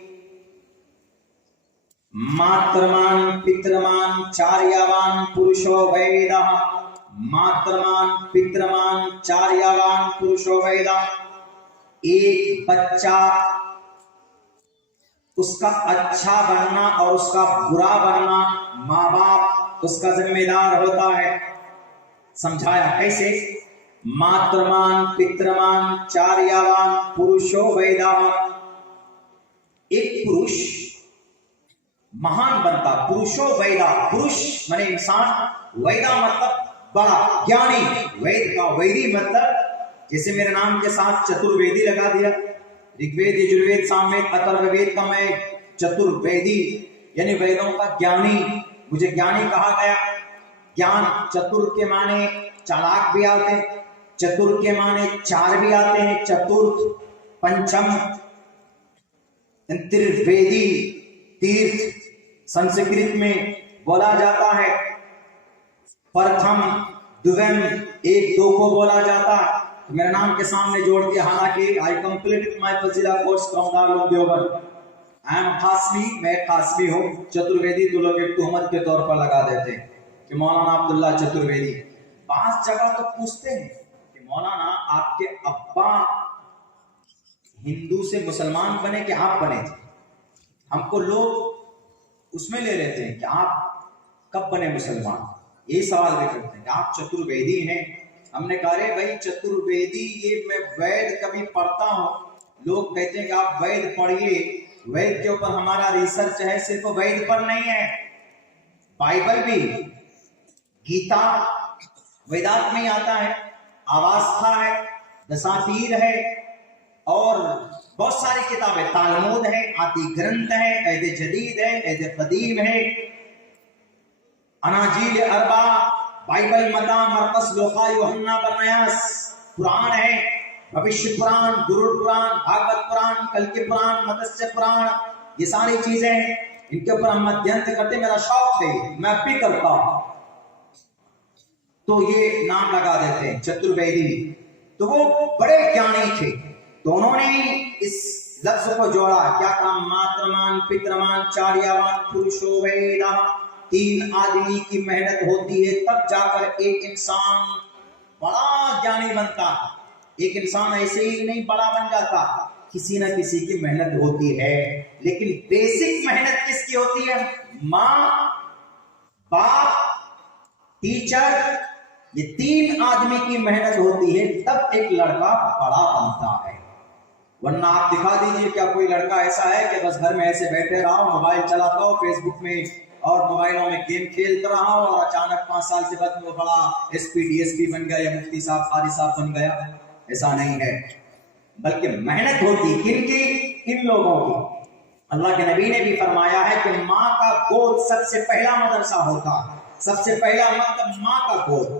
ماترمان پترمان چاریاوان پروشو ویدہ، ماترمان پترمان چاریاوان پروشو ویدہ۔ ایک بچہ، اس کا اچھا بننا اور اس کا برا بننا ماں باپ اس کا ذمہ دار ہوتا ہے۔ سمجھایا کیسے؟ ماترمان پترمان چاریاوان پروشو ویدہ، ایک پروش مہان بنتا، پروشو ویدہ، پروش منے انسان، ویدہ مطلب بڑا گیانی، وید کا ویدی مطلب جیسے میرے نام کے ساتھ چترویدی لگا دیا، رگ وید یجروید ساموید اتھرو وید کا میں چترویدی یعنی ویدوں کا گیانی، مجھے گیانی کہا گیا۔ گیان چتر کے معنی چالاک بھی آتے ہیں، چتر کے معنی چار بھی آتے ہیں، چترتھ، پنچم، ترویدی، تیرتھ سنسکرت میں بولا جاتا ہے، پرتھم، دویم، ایک دو کو بولا جاتا ہے۔ میرے نام کے سامنے جوڑ کے، حالانکہ I completed my فضیلہ course from Darul Uloom Deoband, I am Qasmi, میں قاسمی ہوں۔ چترویدی تو لوگ ایک تہمت کے طور پر لگا دیتے ہیں کہ مولانا عبداللہ چترویدی۔ بعض جگہ تو پوچھتے ہیں کہ مولانا آپ کے ابا ہندو سے مسلمان بنے کہ آپ بنے تھے؟ ہم کو لوگ اس میں لے لیتے ہیں کہ آپ کب بنے مسلمان، یہی سوال بھی کرتے ہیں کہ آپ چترویدی ہیں۔ ہم نے کہا رہے بھائی چترویدی، یہ میں وید کبھی پڑھتا ہوں، لوگ کہتے ہیں کہ آپ وید پڑھیے، وید کے اوپر ہمارا ریسرچ ہے، صرف وید پر نہیں ہے، بائبل بھی، گیتا ویدات میں ہی آتا ہے، آواستھا ہے، دساتیر ہے، اور بہت ساری کتابیں، تالمود ہے، آدی گرنتھ ہے، عہد جدید ہے، عہد قدیم ہے، اناجیل اربع، بائبل، متا، مرقس، لوقا، یوحنا، برنیاس، قرآن ہے، بھوشیہ قرآن، گروڑ قرآن، بھاگوت قرآن، کلکی قرآن، متسیہ قرآن، یہ ساری چیزیں ہیں، ان کے اوپر ہم ادھین کرتے، میرا شوق ہے، میں بھی کرتا ہوں، تو یہ نام لگا دیتے ہیں چترویدی۔ تو وہ بڑے گیانی تھے، تو انہوں نے اس لفظ کو جوڑا، کیا کہا؟ ماترمان پترمان چاریاوان پروشو ویدہ، تین آدمی کی محنت ہوتی ہے تب جا کر ایک انسان بڑا گیانی بنتا ہے۔ ایک انسان ایسے ہی نہیں بڑا بن جاتا، کسی نہ کسی کی محنت ہوتی ہے، لیکن بیسک محنت کس کی ہوتی ہے؟ ماں، باپ، ٹیچر، یہ تین آدمی کی محنت ہوتی ہے تب ایک لڑکا بڑا بنتا ہے۔ ورنہ آپ دکھا دیجئے کیا کوئی لڑکا ایسا ہے کہ بس گھر میں ایسے بیٹھے رہا ہوں، موبائل چلاتا ہوں، فیس بک میں اور موبائلوں میں گیم کھیلتا رہا ہوں، اور اچانک 5 سال سے بعد وہ بڑا S P D S P بن گیا یا مفتی صاحب قاری صاحب بن گیا؟ ایسا نہیں ہے، بلکہ محنت ہوتی کن کی؟ ان لوگوں کی۔ اللہ کے نبی نے بھی فرمایا ہے کہ ماں کا گود سب سے پہلا مدرسہ ہوتا ہے، سب سے پہلا مطلب ماں کا گود،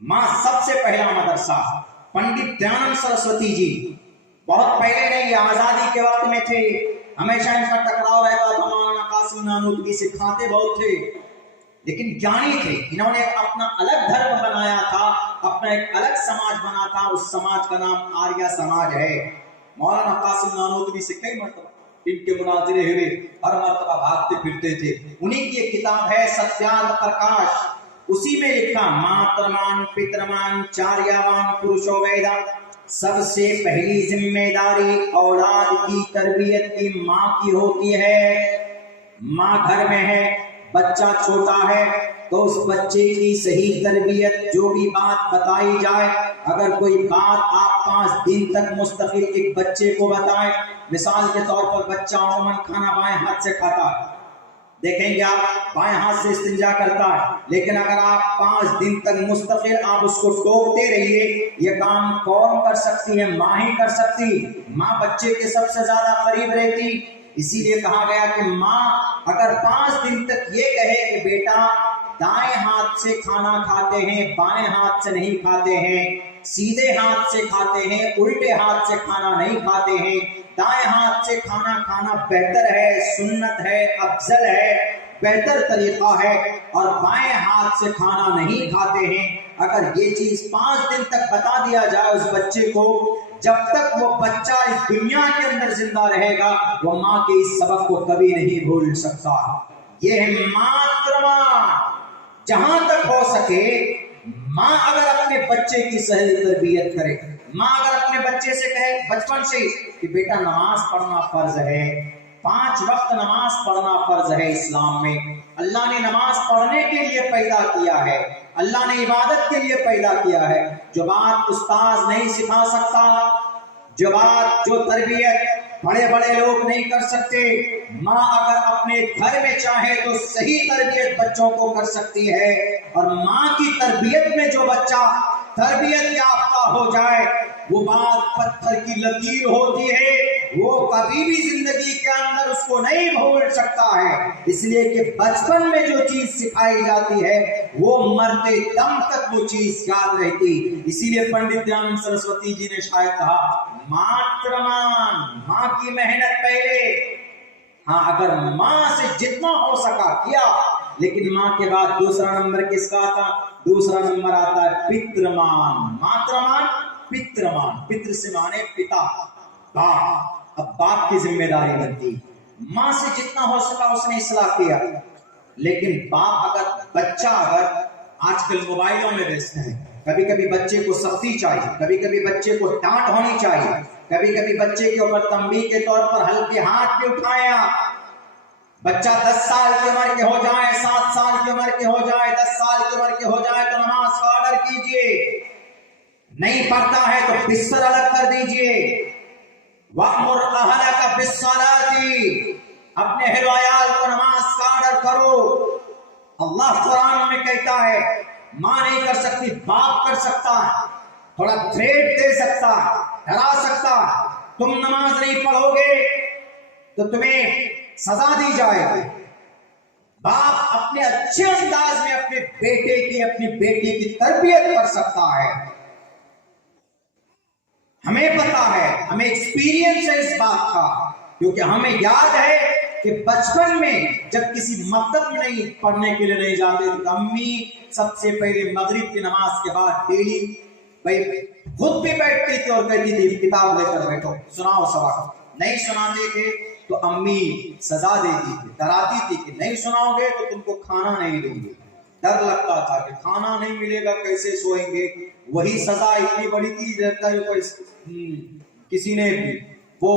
ماں سب سے پہلا مدرسہ۔ پنڈت دیانند سرسوتی جی بہت پہلے نہیں، آزادی کے وقت میں تھے، ہمیشہ ان کا ٹکراؤ رہتا تھا، مولانا قاسم نانوتوی سے کھاتے بہت تھے، لیکن جانی تھے۔ انہوں نے اپنا الگ دھرم بنایا تھا، اپنا ایک الگ سماج بنا تھا، اس سماج کا نام آریہ سماج ہے۔ مولانا قاسم نانوتوی سے کئی مرتبہ ان کے مناظرے ہوئے، ہر مرتبہ بھاگتے پھرتے تھے۔ انہی کی ایک کتاب ہے ستیاد پرکاش، اسی میں لکھا ماترمان پترمان چاریاوان پروشو ویدا، سب سے پہلی ذمہ داری اولاد کی تربیت کی ماں کی ہوتی ہے۔ ماں گھر میں ہے، بچہ چھوٹا ہے تو اس بچے کی صحیح تربیت، جو بھی بات بتائی جائے، اگر کوئی بات آپ 5 دن تک مستقل ایک بچے کو بتائیں، مثال کے طور پر بچہ عموماً کھانا بائیں ہاتھ سے کھاتا ہے، دیکھیں گے آپ بائیں ہاتھ سے استنجا کرتا ہے، لیکن اگر آپ 5 دن تک مستقل آپ اس کو ٹوکتے رہیے، یہ کام کون کر سکتی ہے؟ ماں ہی کر سکتی۔ ماں بچے کے سب سے زیادہ قریب رہتی، اسی لیے کہا گیا کہ ماں اگر 5 دن تک یہ کہے کہ بیٹا دائیں ہاتھ سے کھانا کھاتے ہیں، بائیں ہاتھ سے نہیں کھاتے ہیں، سیدھے ہاتھ سے کھاتے ہیں، الٹے ہاتھ سے کھانا نہیں کھاتے ہیں، دائیں ہاتھ سے کھانا کھانا بہتر ہے، سنت ہے، افضل ہے، بہتر طریقہ ہے، اور بائیں ہاتھ سے کھانا نہیں کھاتے ہیں، اگر یہ چیز 5 دن تک بتا دیا جائے اس بچے کو، جب تک وہ بچہ اس دنیا کے اندر زندہ رہے گا وہ ماں کے اس سبق کو کبھی نہیں بھول سکتا۔ یہ ہے ماترمان۔ جہاں تک ہو سکے ماں اگر اپنے بچے کی صحیح تربیت کرے، ماں اگر اپنے بچے سے کہے بچپن سے کہ بیٹا نماز پڑھنا فرض ہے، 5 وقت نماز پڑھنا فرض ہے اسلام میں، اللہ نے نماز پڑھنے کے لیے پیدا کیا ہے، اللہ نے عبادت کے لیے پیدا کیا ہے، جو بات استاذ نہیں سکھا سکتا، جو تربیت بڑے بڑے لوگ نہیں کر سکتے، ماں اگر اپنے گھر میں چاہے تو صحیح تربیت بچوں کو کر سکتی ہے، اور ماں کی تربیت میں جو بچہ تربیت یافتہ ہو جائے وہ بات پتھر کی لکیر ہوتی ہے، وہ کبھی بھی زندگی کے اندر اس کو نہیں بھول سکتا ہے، اس لیے کہ بچپن میں جو چیز سکھائی جاتی ہے وہ مرتے دم تک وہ چیز یاد رہتی۔ اسی لیے پنڈت دیانند سرسوتی جی نے شاید کہا ماترمان، ماں کی محنت پہلے، ہاں اگر ماں سے جتنا ہو سکا کیا، لیکن ماں کے بعد دوسرا نمبر کس کا آتا؟ دوسرا نمبر آتا ہے پترمان۔ ماترمان، پترمان، پتر سے مانے پتا، باپ، اب باپ کی ذمہ داری بنتی، ماں سے جتنا ہو سکا اس نے اصلاح کیا، لیکن باپ بچہ اگر آج کل موبائلوں میں ویست ہے، کبھی کبھی بچے کو سختی چاہیے، کبھی کبھی بچے کو ڈانٹ ہونی چاہیے، کبھی کبھی بچے کے اوپر تنبیہ کے طور پر ہلکے ہاتھ پہ اٹھایا، بچہ 10 سال کی عمر کے ہو جائے، 7 سال کی عمر کے ہو جائے، 10 سال کی عمر کے ہو جائے تو نماز کا آرڈر کیجئے، نہیں پڑھتا ہے تو بستر الگ کر دیجئے، وَأْمُرْ أَهْلَكَ بِالصَّلَاةِ، اپنے اہل و عیال کو نماز کا آرڈر کرو۔ اللہ قرآن میں کہتا ہے ماں نہیں کر سکتی، باپ کر سکتا ہے، تھوڑا تھریٹ دے سکتا ہے، ڈرا سکتا ہے، تم نماز نہیں پڑھو گے تو تمہیں سزا دی جائے گی۔ باپ اپنے اچھے انداز میں اپنے بیٹے کی، اپنی بیٹی کی تربیت کر سکتا ہے۔ ہمیں پتا ہے، ہمیں ایکسپیرینس ہے اس بات کا، کیونکہ ہمیں یاد ہے کہ بچپن میں جب کسی مکتب میں نہیں پڑھنے کے لیے نہیں جاتے تو امی سب سے پہلے مغرب کی نماز کے بعد ڈیلی خود بھی بیٹھتی تھی اور کہتی تھی کتاب لے کر بیٹھو، سناؤ سبق، نہیں سناتے تھے تو امی سزا دیتی تھی، ڈراتی تھی کہ نہیں سناؤ گے تو تم کو کھانا نہیں دوں گی، ڈر لگتا تھا کہ کھانا نہیں ملے گا کیسے سوئیں گے، وہی سزا اتنی بڑی تھی رہتا ہے، کسی نے وہ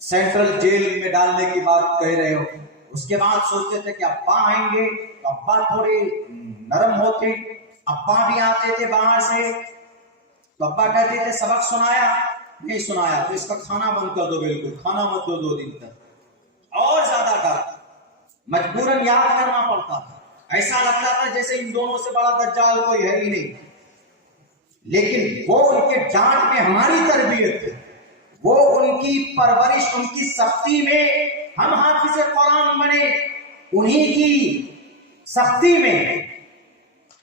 سینٹرل جیل میں ڈالنے کی بات کہہ رہے ہو، اس کے بعد سوچتے تھے کہ ابا آئیں گے تو ابا تھوڑے نرم ہوتے، ابا بھی آتے تھے باہر سے تو ابا کہتے تھے سبق سنایا، نہیں سنایا تو اس کا کھانا بند کر دو، بالکل کھانا مت دو 2 دن تک، اور زیادہ ڈر مجبوراً یاد کرنا پڑتا تھا، ایسا لگتا تھا جیسے ان دونوں سے بڑا دجال کوئی ہے ہی نہیں، لیکن وہ ان کے ڈانٹ میں ہماری تربیت ہے، وہ ان کی پرورش، ان کی سختی میں ہم حافظ قرآن بنے، انہی کی سختی میں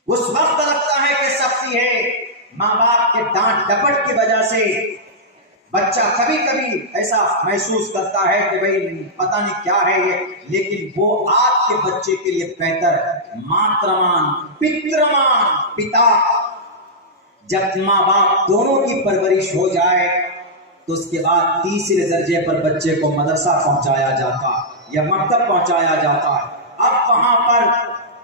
اس وقت لگتا ہے کہ سختی ہے، ماں باپ کے ڈانٹ ڈپٹ کی وجہ سے بچہ کبھی کبھی ایسا محسوس کرتا ہے کہ بھئی پتہ نہیں کیا ہے یہ، لیکن وہ آپ کے بچے کے لیے بہتر ہے۔ ماترمان پترمان، پتا جب ماں باپ دونوں کی پرورش ہو جائے تو اس کے بعد تیسرے درجے پر بچے کو مدرسہ پہنچایا جاتا یا مکتب پہنچایا جاتا ہے۔ اب وہاں پر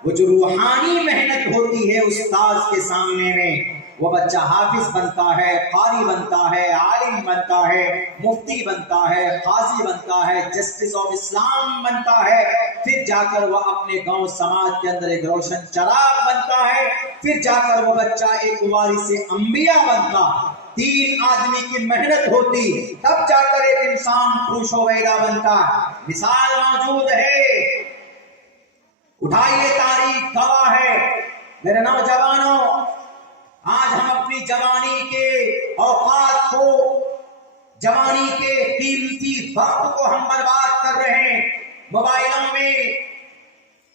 وہ جو روحانی محنت ہوتی ہے استاذ کے سامنے میں، وہ بچہ حافظ بنتا ہے، قاری بنتا ہے، عالم بنتا ہے، مفتی بنتا ہے، قاضی بنتا ہے، جسٹس آف اسلام بنتا ہے، پھر جا کر وہ اپنے گاؤں سماج کے اندر ایک روشن چراغ بنتا ہے، پھر جا کر وہ بچہ ایک وارث انبیاء بنتا۔ 3 آدمی کی محنت ہوتی تب جا کر ایک انسان پروش و ویدا بنتا۔ مثال موجود ہے، اٹھائیے تاریخ گواہ ہے۔ میرے نوجوانوں، آج ہم اپنی جوانی کے اوقات کو، جوانی کے قیمتی وقت کو ہم برباد کر رہے ہیں موبائلوں میں۔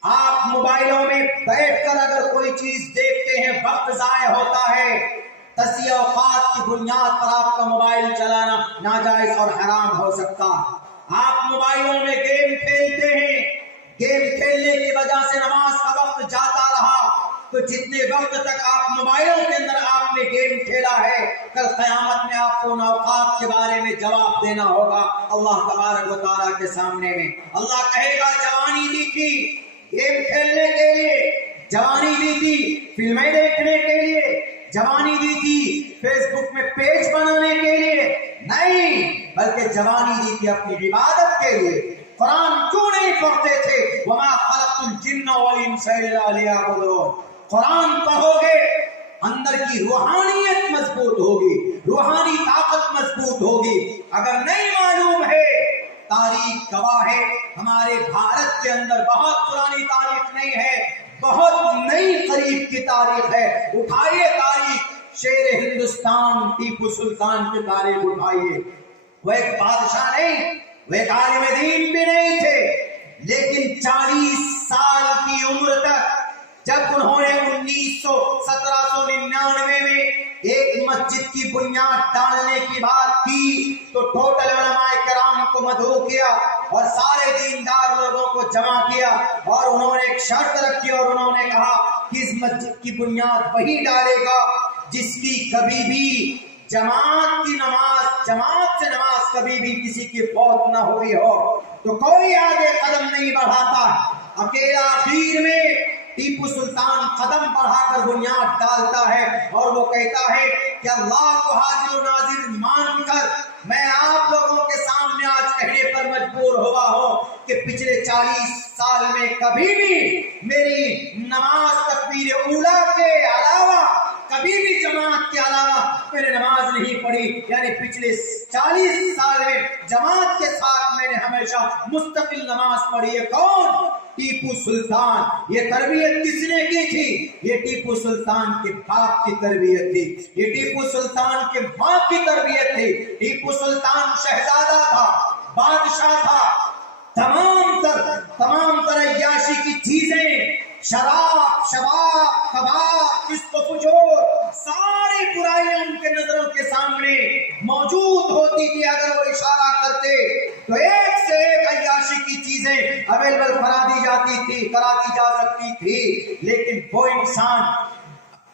آپ موبائلوں میں بیٹھ کر اگر کوئی چیز دیکھتے ہیں وقت ضائع ہوتا ہے۔ تجزیہ اوقات کی بنیاد پر آپ کا موبائل چلانا ناجائز اور حرام ہو سکتا۔ آپ موبائلوں میں گیم کھیلتے ہیں، گیم کھیلنے کی وجہ سے نماز کا وقت جاتا رہا، تو جتنے وقت تک آپ موبائلوں کے اندر آپ نے گیم کھیلا ہے، کل قیامت میں آپ کو ان اوقات کے بارے میں جواب دینا ہوگا اللہ تبارک و تعالیٰ کے سامنے میں۔ اللہ کہے گا جوانی دی تھی گیم کھیلنے کے لیے، جوانی دی تھی فلمیں دیکھنے کے لیے، جوانی دی تھی فیس بک میں پیج بنانے کے لیے، نہیں، بلکہ جوانی دی تھی اپنی عبادت کے لیے۔ قرآن کیوں نہیں پڑھتے تھے؟ وَمَا خَلَقْتُ الْجِنَّ وَالْإِنسَ إِلَّا لِيَعْبُدُونِ۔ قرآن پڑھو گے، اندر کی روحانیت مضبوط ہوگی، روحانی طاقت مضبوط ہوگی۔ اگر نہیں معلوم ہے، تاریخ گواہ ہے، ہمارے بھارت کے اندر بہت پرانی تاریخ نہیں ہے، بہت نئی قریب کی تاریخ ہے۔ اٹھائیے تاریخ، شیر ہندوستان ٹیپو سلطان کی تاریخ اٹھائیے۔ وہ ایک بادشاہ نہیں، وہ ایک عالم دین بھی نہیں تھے، لیکن 40 سال کی عمر تک جب انہوں نے 1799 میں ایک مسجد کی بنیاد ڈالنے کی بات کی تو ٹوٹل علماء کرام کو مدعو کیا اور سارے دیندار لوگوں کو جمع کیا، اور انہوں نے ایک شرط رکھی اور انہوں نے کہا کہ اس مسجد کی بنیاد وہی ڈالے گا جس کی کبھی بھی جماعت سے نماز کبھی بھی کسی کی فوت نہ ہوئی ہو۔ تو کوئی آگے قدم نہیں بڑھاتا، اکیلا اخیر میں ٹیپو سلطان قدم بڑھا کر بنیاد ڈالتا ہے اور وہ کہتا ہے کہ اللہ کو حاضر و ناظر مان کر میں آپ لوگوں کے سامنے آج کہنے پر مجبور ہوا ہوں کہ پچھلے 40 سال میں کبھی بھی میری نماز تکبیر اولیٰ کے علاوہ، کبھی بھی جماعت کے علاوہ میں نے نماز نہیں پڑھی، یعنی پچھلے 40 سال میں جماعت کے ساتھ میں نے ہمیشہ مستقل نماز پڑھی ہے۔ کون؟ ٹیپو سلطان۔ یہ تربیت کس نے کی تھی؟ یہ ٹیپو سلطان کے باپ کی تربیت تھی، یہ ٹیپو سلطان کے ماں کی تربیت تھی۔ ٹیپو سلطان شہزادہ تھا، بادشاہ تھا، تمام تر عیاشی کی چیزیں، شراب، شباب، کباب، فسق و فجور، ساری برائیاں ان کے نظروں کے سامنے موجود ہوتی تھی۔ اگر وہ اشارہ کرتے تو ایک سے ایک عیاشی کی چیزیں اویلیبل کرا دی جا سکتی تھی، لیکن وہ انسان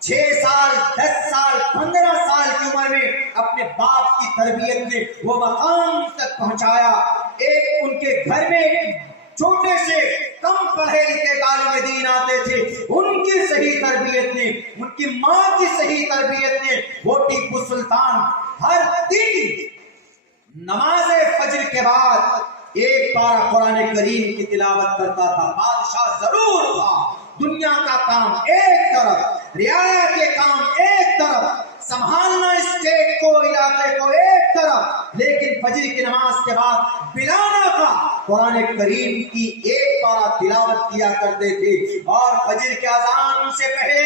6 سال، 10 سال، 15 سال کی عمر میں اپنے باپ کی تربیت نے وہ مقام تک پہنچایا۔ ایک ان کے گھر میں چھوٹے سے کم پڑھے لکھے عالم دین آتے تھے، ان کی صحیح تربیت نے، ان کی ماں کی صحیح تربیت نے وہ ٹیپو سلطان ہر دن نماز فجر کے بعد ایک پارہ قرآن کریم کی تلاوت کرتا تھا۔ بادشاہ ضرور تھا، دنیا کا کام ایک طرف، رعایا کے کام ایک طرف، سنبھالنا اسٹیٹ کو، علاقے کو ایک طرف، لیکن فجر کی نماز کے بعد بلانا تھا قرآن کریم کی ایک پارہ تلاوت کیا کرتے تھے۔ اور فجر کے اذان سے پہلے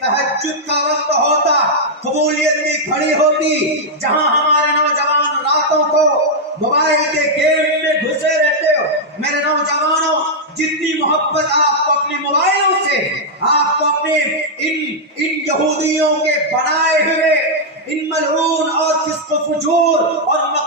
تہجد کا وقت ہوتا، قبولیت کی گھڑی ہوتی، جہاں ہمارے نوجوان راتوں کو موبائل کے گیم میں گھسے رہتے ہو۔ میرے نوجوانوں، جتنی محبت آپ کو اپنے موبائلوں سے، آپ کو اپنے ان یہودیوں کے بنائے ہوئے ان ملعون اور فسق و فجور اور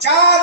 4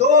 2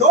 2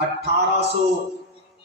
1800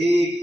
1,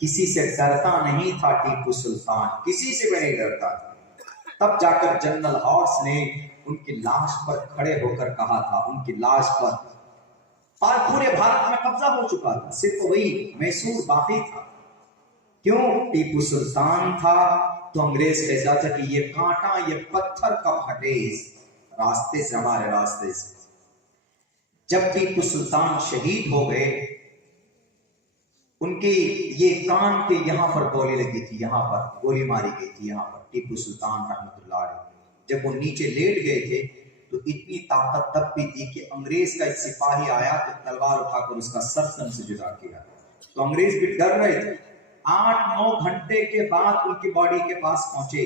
کسی سے ڈرتا نہیں تھا ٹیپو سلطان، کسی سے بھی نہیں ڈرتا تھا۔ تب جا کر جنرل ہارس نے ان کی لاش پر کھڑے ہو کر کہا تھا، ان کی لاش پر، اور پورے بھارت میں قبضہ ہو چکا تھا، صرف وہی میسور باقی تھا۔ کیوں؟ ٹیپو سلطان تھا تو انگریز کہتا تھا کہ یہ کانٹا، یہ پتھر کب ہٹے اس راستے سے، ہمارے راستے سے۔ جب ٹیپو سلطان شہید ہو گئے، ان کے یہ کان کے یہاں پر گولی لگی تھی، یہاں پر گولی ماری گئی تھی، یہاں پر ٹیپو سلطان رحمۃ اللہ علیہ۔ جب وہ نیچے لیٹ گئے تھے تو اتنی طاقت تب بھی تھی کہ انگریز کا ایک سپاہی آیا تو تلوار اٹھا کر اس کا سر تن سے جدا کیا، تو انگریز بھی ڈر رہے تھے۔ 8-9 گھنٹے کے بعد ان کی باڈی کے پاس پہنچے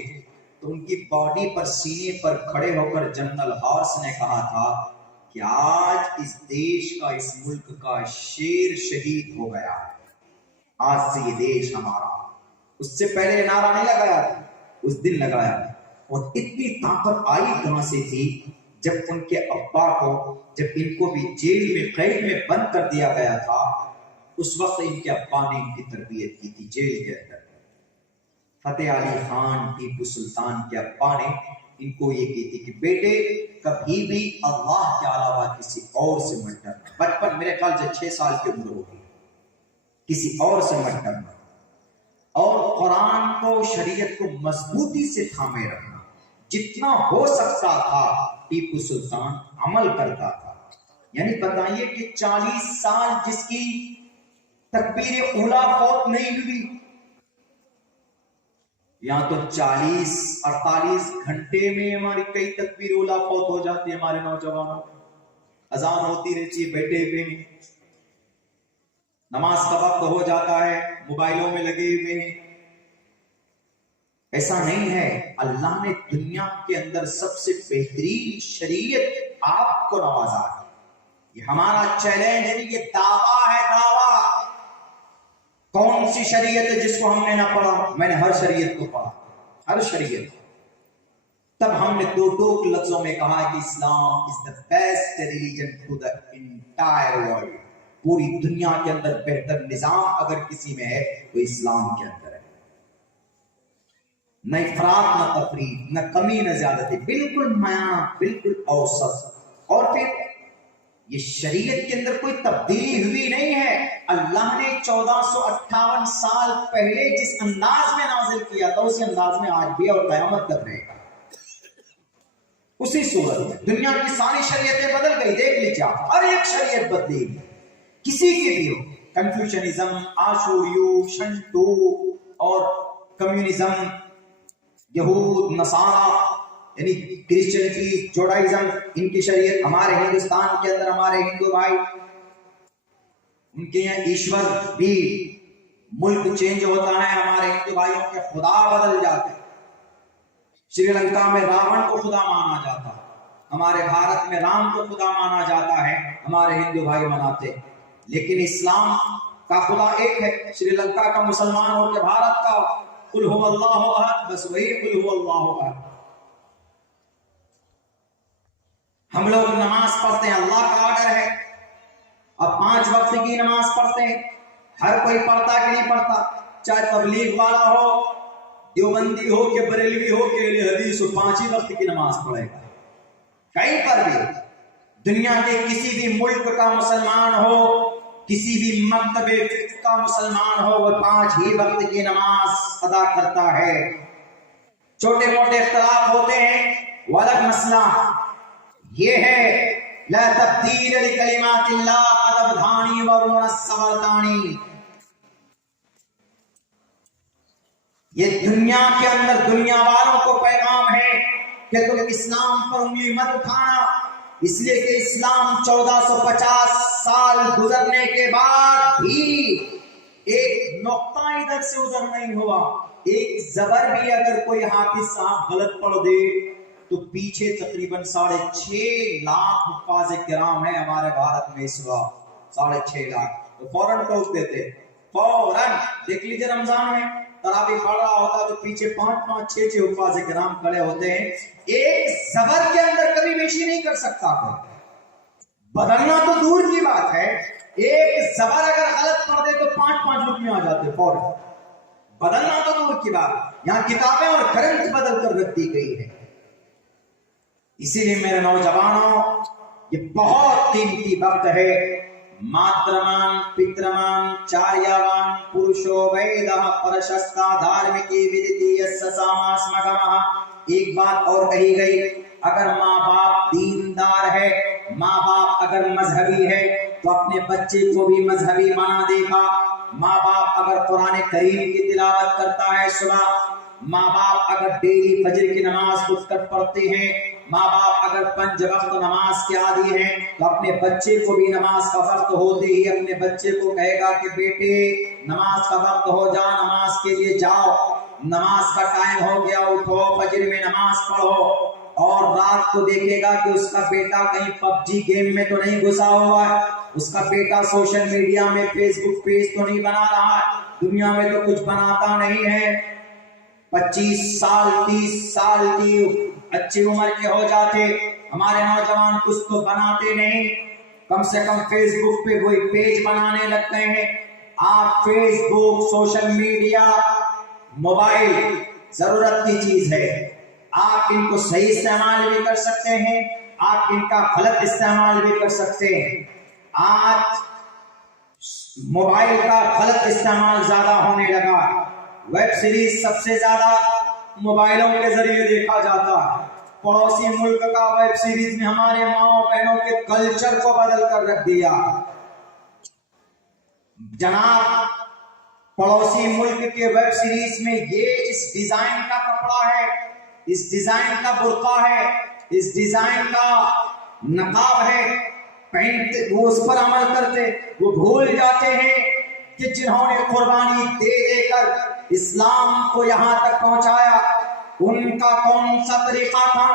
تو ان کی باڈی پر سینے پر کھڑے ہو کر جنرل ہارس نے کہا تھا کہ آج اس دیش کا، اس ملک کا شیر شہید ہو گیا، آج سے یہ دیش ہمارا۔ اس سے پہلے نعرہ نہیں لگایا تھا، اس دن لگایا۔ اور اتنی طاقت آئی کہاں سے تھی؟ جب ان کے ابا کو، جب ان کو بھی جیل میں قید میں بند کر دیا گیا تھا، اس وقت ان کے ابا نے ان کی تربیت کی تھی جیل کے اندر۔ فتح علی خان ٹیپو سلطان کے ابا نے ان کو یہ کہتی کہ بیٹے کبھی بھی اللہ کے علاوہ کسی اور سے مت ڈرنا۔ بچپن، میرے خیال سے 6 سال کی عمر ہوگی، کسی اور سے مت ڈرنا، اور قرآن کو، شریعت کو مضبوطی سے تھامے رکھنا۔ جتنا ہو سکتا تھا ٹیپو سلطان عمل کرتا تھا۔ یعنی بتائیے کہ 40 سال جس کی تکبیر اولا فوت نہیں ہوئی، یہاں تو 40-48 گھنٹے میں ہماری کئی تکبیر اولا فوت ہو جاتی ہے ہمارے نوجوانوں۔ اذان ہوتی رہتی ہے، بیٹھے ہوئے ہیں، نماز کا وقت ہو جاتا ہے، موبائلوں میں لگے ہوئے ہیں۔ ایسا نہیں ہے، اللہ نے دنیا کے اندر سب سے بہترین شریعت آپ کو نوازا ہے۔ یہ ہمارا چیلنج ہے، یہ دعویٰ ہے، دعویٰ۔ کون سی شریعت ہے جس کو ہم نے نہ پڑھا؟ میں نے ہر شریعت کو پڑھا، ہر شریعت۔ تب ہم نے 2 ٹوک لفظوں میں کہا کہ اسلام is the best religion to the entire world۔ پوری دنیا کے اندر بہتر نظام اگر کسی میں ہے تو اسلام کے اندر ہے۔ نہ افراط نہ تفریط، نہ کمی نہ زیادتی، بالکل میانہ، بالکل اوسط۔ اور پھر یہ شریعت کے اندر کوئی تبدیلی ہوئی نہیں ہے۔ اللہ نے 1458 سال پہلے جس انداز میں نازل کیا تھا اسی انداز میں آج بھی اور قیامت تک رہے گا، اسی صورت میں۔ دنیا کی ساری شریعتیں بدل گئی، دیکھ لیجیے آپ، ہر ایک شریعت بدلی، کسی کی بھی ہو، کنفیوشنزم، آشوریو، شنٹو اور کمیونزم، یہود، نصارہ، یعنی کرسچنٹی، جوڈائزم، ان کی شریعت۔ ہمارے ہندوستان کے اندر ہمارے ہندو بھائی، ان کے یہاں ایشور بھی، ملک چینج ہوتا ہے، ہمارے ہندو بھائیوں کے خدا بدل جاتے ہیں۔ سری لنکا میں راون کو خدا مانا جاتا ہے، ہمارے بھارت میں رام کو خدا مانا جاتا ہے، ہمارے ہندو بھائی مناتے ہیں۔ لیکن اسلام کا خدا ایک ہے۔ سری لنکا کا مسلمان ہو کے بھارت کا قل هو اللہ احد، بس وہی قل هو اللہ احد۔ ہم لوگ نماز پڑھتے ہیں، اللہ کا آرڈر ہے، اب 5 وقت کی نماز پڑھتے ہیں۔ ہر کوئی پڑھتا کہ نہیں پڑھتا؟ چاہے تبلیغ والا ہو، دیوبندی ہو کہ بریلوی ہو کہ اہل حدیث ہو، 5 ہی وقت کی نماز پڑھے گا۔ کہیں پر بھی دنیا کے کسی بھی ملک کا مسلمان ہو، کسی بھی مکتب فقہ کا مسلمان ہو، وہ 5 ہی وقت کی نماز ادا کرتا ہے۔ چھوٹے موٹے اختلاف ہوتے ہیں، وہ الگ مسئلہ یہ ہے، لا تبدیل لکلمات اللہ ادب دھانی ورون السورتانی۔ یہ دنیا کے اندر دنیا والوں کو پیغام ہے کہ تم اسلام پر انگلی مت اٹھانا، اس لیے کہ اسلام 1450 سال گزرنے کے بعد بھی ایک نقطہ ادھر سے ادھر نہیں ہوا۔ ایک زبر بھی اگر کوئی حافظ صاحب غلط پڑھ دے تو پیچھے تقریباً 6.5 لاکھ حفاظ کرام ہیں ہمارے بھارت میں اس وقت، 6.5 لاکھ، تو فوراً ٹوک دیتے، فوراً۔ دیکھ لیجیے رمضان میں تراویح پڑھ رہا ہوتا تو پیچھے 5-5, 6-6 حفاظ کرام کھڑے ہوتے ہیں۔ ایک زبر کے اندر کبھی بیشی نہیں کر سکتا کوئی، بدلنا تو دور کی بات ہے، ایک زبر اگر غلط پڑھ دے تو 5 روپے آ جاتے فوراً. بدلنا تو دور کی بات، یہاں کتابیں اور کرنٹ بدل کر رکھ دی گئی ہے. اسی لیے میرے نوجوانوں، یہ بہت قیمتی وقت ہے. ماترمان پترمان چاریاوان پروشو ویدہ پرشستا دھارمکی ودیتی یسساماسمگمہ. ایک بات اور کہی گئی، اگر ماں باپ دیندار ہے، ماں باپ اگر مذہبی ہے تو اپنے بچے کو بھی مذہبی بنا دے گا. ماں باپ اگر قرآن کریم کی تلاوت کرتا ہے صبح، ماں باپ اگر ڈیلی فجر کی نماز اٹھ کر پڑھتے ہیں، ماں باپ اگر 5 وقت نماز کے عادی ہیں تو اپنے بچے کو بھی نماز کا وقت ہوتے ہی اپنے بچے کو کہے گا کہ بیٹے نماز کا وقت ہو جا، نماز کے لیے جاؤ، نماز کا ٹائم ہو گیا، اٹھو فجر میں نماز پڑھو. اور رات کو دیکھے گا کہ اس کا بیٹا کہیں پب جی گیم میں تو نہیں گھسا ہوا ہے، اس کا بیٹا سوشل میڈیا میں فیس بک پیج تو نہیں بنا رہا ہے، دنیا میں تو کچھ بناتا نہیں ہے. 25 سال 30 سال کی اچھی عمر کے ہو جاتے، ہمارے نوجوان کچھ تو بناتے نہیں، کم سے کم فیس بک پہ وہی پیج بنانے لگتے ہیں. آپ فیس بک، سوشل میڈیا، موبائل ضرورت کی چیز ہے. آپ ان کو صحیح استعمال بھی کر سکتے ہیں، آپ ان کا غلط استعمال بھی کر سکتے ہیں. آج موبائل کا غلط استعمال زیادہ ہونے لگا. ویب سیریز سب سے زیادہ موبائلوں کے ذریعے دیکھا جاتا ہے. پڑوسی ملک کا ویب سیریز نے ہمارے ماں بہنوں کے کلچر کو بدل کر رکھ دیا. جناب پڑوسی ملک کے ویب سیریز میں یہ اس ڈیزائن کا کپڑا ہے، اس ڈیزائن کا برقع ہے، اس ڈیزائن کا نقاب ہے، پینٹ، وہ اس پر عمل کرتے. وہ بھول جاتے ہیں کہ جنہوں نے قربانی دے دے کر اسلام کو یہاں تک پہنچایا ان کا کون سا طریقہ تھا.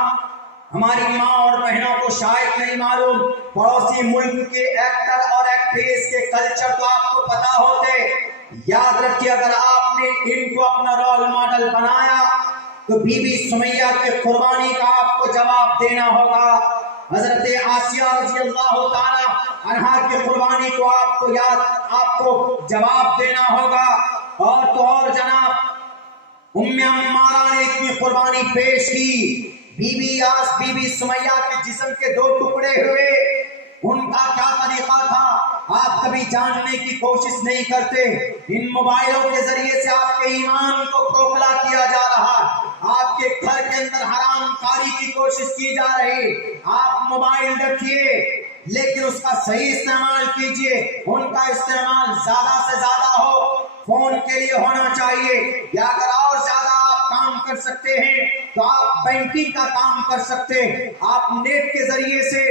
ہماری ماں اور بہنوں کو شاید نہیں معلوم، پڑوسی ملک کے ایکٹر اور ایکٹریس کے کلچر تو آپ کو پتا ہوتے. یاد رکھیے اگر آپ نے ان کو اپنا رول ماڈل بنایا تو بی بی سمیہ کے قربانی کا آپ کو جواب دینا ہوگا. حضرت آسیہ رضی اللہ تعالی عنہا کی قربانی کو آپ کو جواب دینا ہوگا. اور تو اور جناب ام عمارہ نے اتنی قربانی پیش کی، بی بی سمیہ کے جسم کے 2 ٹکڑے ہوئے، ان کا کیا طریقہ تھا آپ کبھی جاننے کی کوشش نہیں کرتے. ان موبائلوں کے ذریعے سے آپ کے ایمان کو کھوکھلا کیا جا رہا ہے، آپ کے گھر کے اندر حرام کاری کی کوشش کی جا رہی. آپ موبائل رکھیے لیکن اس کا صحیح استعمال کیجئے. ان کا استعمال زیادہ سے زیادہ ہو، فون کے لیے ہونا چاہیے، یا اگر اور زیادہ آپ کام کر سکتے ہیں تو آپ بینکنگ کا کام کر سکتے ہیں. آپ نیٹ کے ذریعے سے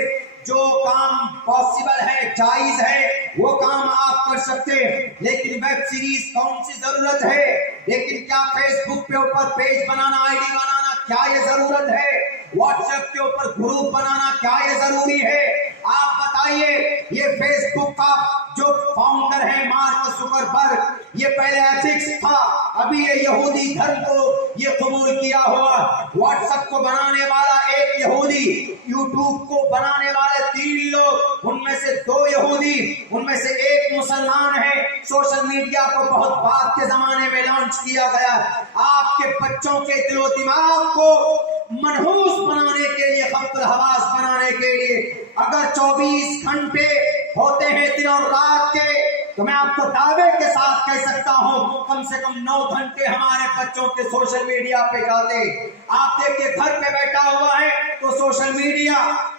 جو کام پاسبل ہے، جائز ہے، وہ کام آپ کر سکتے ہیں. لیکن ویب سیریز کون سی ضرورت ہے؟ لیکن کیا فیس بک کے اوپر پیج بنانا، آئی ڈی بنانا، کیا یہ ضرورت ہے؟ واٹس ایپ کے اوپر گروپ بنانا کیا یہ ضروری ہے؟ آپ بتائیے. یہ فیس بک کا جو فاؤنڈر ہے مارک زکربرگ، یہ پہلے ایتھکس تھا، ابھی یہ یہودی دھرم کو یہ قبول کیا ہوا. واٹس ایپ کو بنانے والا ایک یہودی، یوٹیوب کو بنانے والے 3 لوگ، ان میں سے 2 یہودی، ان میں سے 1 مسلمان ہے. سوشل میڈیا کو بہت بعد کے زمانے میں لانچ کیا گیا. آپ کے بچوں کے دل و دماغ کو منحوس بنانے کے لیے، خبط الحواس بنانے کے لیے اگر 24 گھنٹے ہوتے ہیں دن اور رات کے، تو میں آپ کو دعوے کے ساتھ کہہ سکتا ہوں کم سے کم 9 گھنٹے ہمارے بچوں کے سوشل میڈیا پہ جاتے. آپ دیکھیں گھر پہ بیٹھا ہوا ہے تو سوشل میڈیا،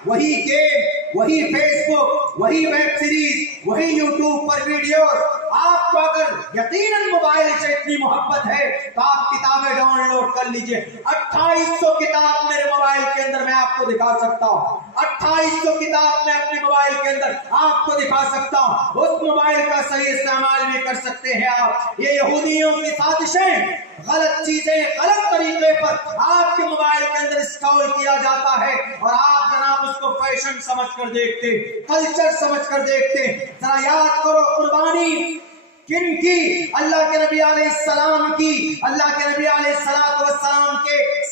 وہی گیم، وہی فیس بک، وہی ویب سیریز، وہی یوٹیوب پر ویڈیوز. آپ کو اگر یقیناً موبائل سے اتنی محبت ہے تو آپ کتابیں ڈاؤن لوڈ کر لیجئے. 2800 کتاب میرے موبائل کے اندر میں آپ کو دکھا سکتا ہوں. 2800 کتاب میں اپنے موبائل کے اندر آپ کو دکھا سکتا ہوں. اس موبائل کا صحیح استعمال بھی کر سکتے ہیں آپ. یہ یہودیوں کی سازشیں، غلط چیزیں غلط طریقے پر آپ کے موبائل کے اندر انسٹال کیا جاتا ہے اور آپ جناب اس کو فیشن سمجھ کر دیکھتے، کلچر سمجھ کر دیکھتے. ذرا یاد کرو قربانی کن کی؟ اللہ کے نبی علیہ السلام کی. اللہ کے نبی علیہ السلام کے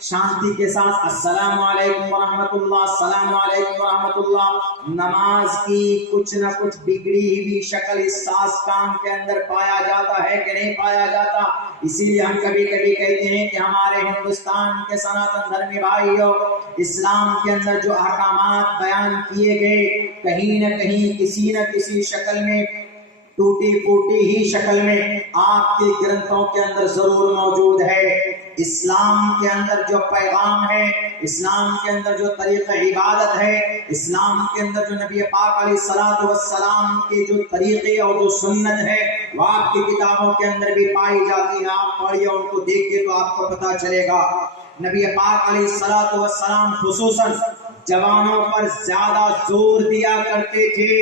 شانتی کے ساتھ السلام علیکم ورحمۃ اللہ، السلام علیکم ورحمۃ اللہ، نماز کی کچھ نہ کچھ بگڑی ہوئی شکل اس ساز کام کے اندر پایا جاتا ہے کہ نہیں پایا جاتا؟ اسی لیے ہم کبھی کبھی کہتے ہیں کہ ہمارے ہندوستان کے سناتن دھرمی بھائیوں، اسلام کے اندر جو احکامات بیان کیے گئے کہیں نہ کہیں کسی نہ کسی شکل میں، ٹوٹی پھوٹی ہی شکل میں آپ کے گرنتھوں کے اندر ضرور موجود ہے۔ اسلام کے اندر جو پیغام ہے، اسلام کے اندر جو طریقہ عبادت ہے، اسلام کے اندر جو نبی پاک علیہ الصلوۃ والسلام کے جو طریقے اور جو سنت ہے وہ آپ کی کتابوں کے اندر بھی پائی جاتی ہے۔ آپ پڑھیے ان کو دیکھیے تو آپ کو پتہ چلے گا۔ نبی پاک علیہ الصلوۃ والسلام خصوصاً جوانوں پر زیادہ زور دیا کرتے تھے۔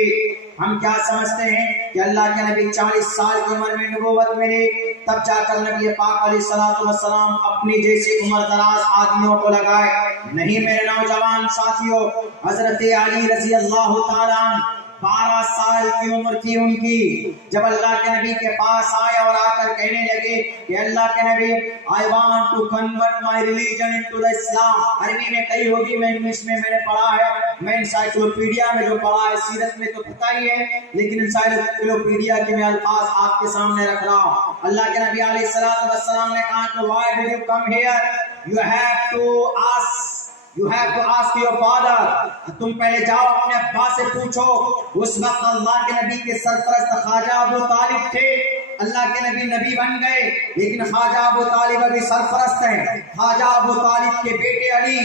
ہم کیا سمجھتے ہیں کہ اللہ کے نبی 40 سال کی عمر میں نبوت ملی، تب جا کر نبی پاک علیہ الصلوۃ والسلام اپنی جیسی عمر دراز آدمیوں کو لگائے؟ نہیں میرے نوجوان ساتھیوں، حضرت علی رضی اللہ تعالیٰ عنہ 12 سال کی عمر تھی ان کی جب اللہ کے نبی کے پاس آئے اور آ کر کہنے لگے کہ اللہ کے نبی I want to convert my religion into the Islam۔ عربی میں کہی ہوگی، میں انگلش میں نے پڑھا ہے، میں انسائکلوپیڈیا میں جو پڑھا ہے، سیرت میں تو پتہ ہی ہے، لیکن انسائکلوپیڈیا کے میں الفاظ آپ کے سامنے رکھ رہا ہوں۔ اللہ کے نبی علیہ السلام نے کہا کہ why did you come here؟ You have to ask your father۔ تم پہلے جاؤ اپنے ابا سے پوچھو۔ اس وقت اللہ کے نبی کے سرپرست خواجہ ابو طالب تھے۔ اللہ کے نبی بن گئے، لیکن خواجہ ابو طالب ابھی سرپرست ہیں۔ خواجہ ابو طالب کے بیٹے علی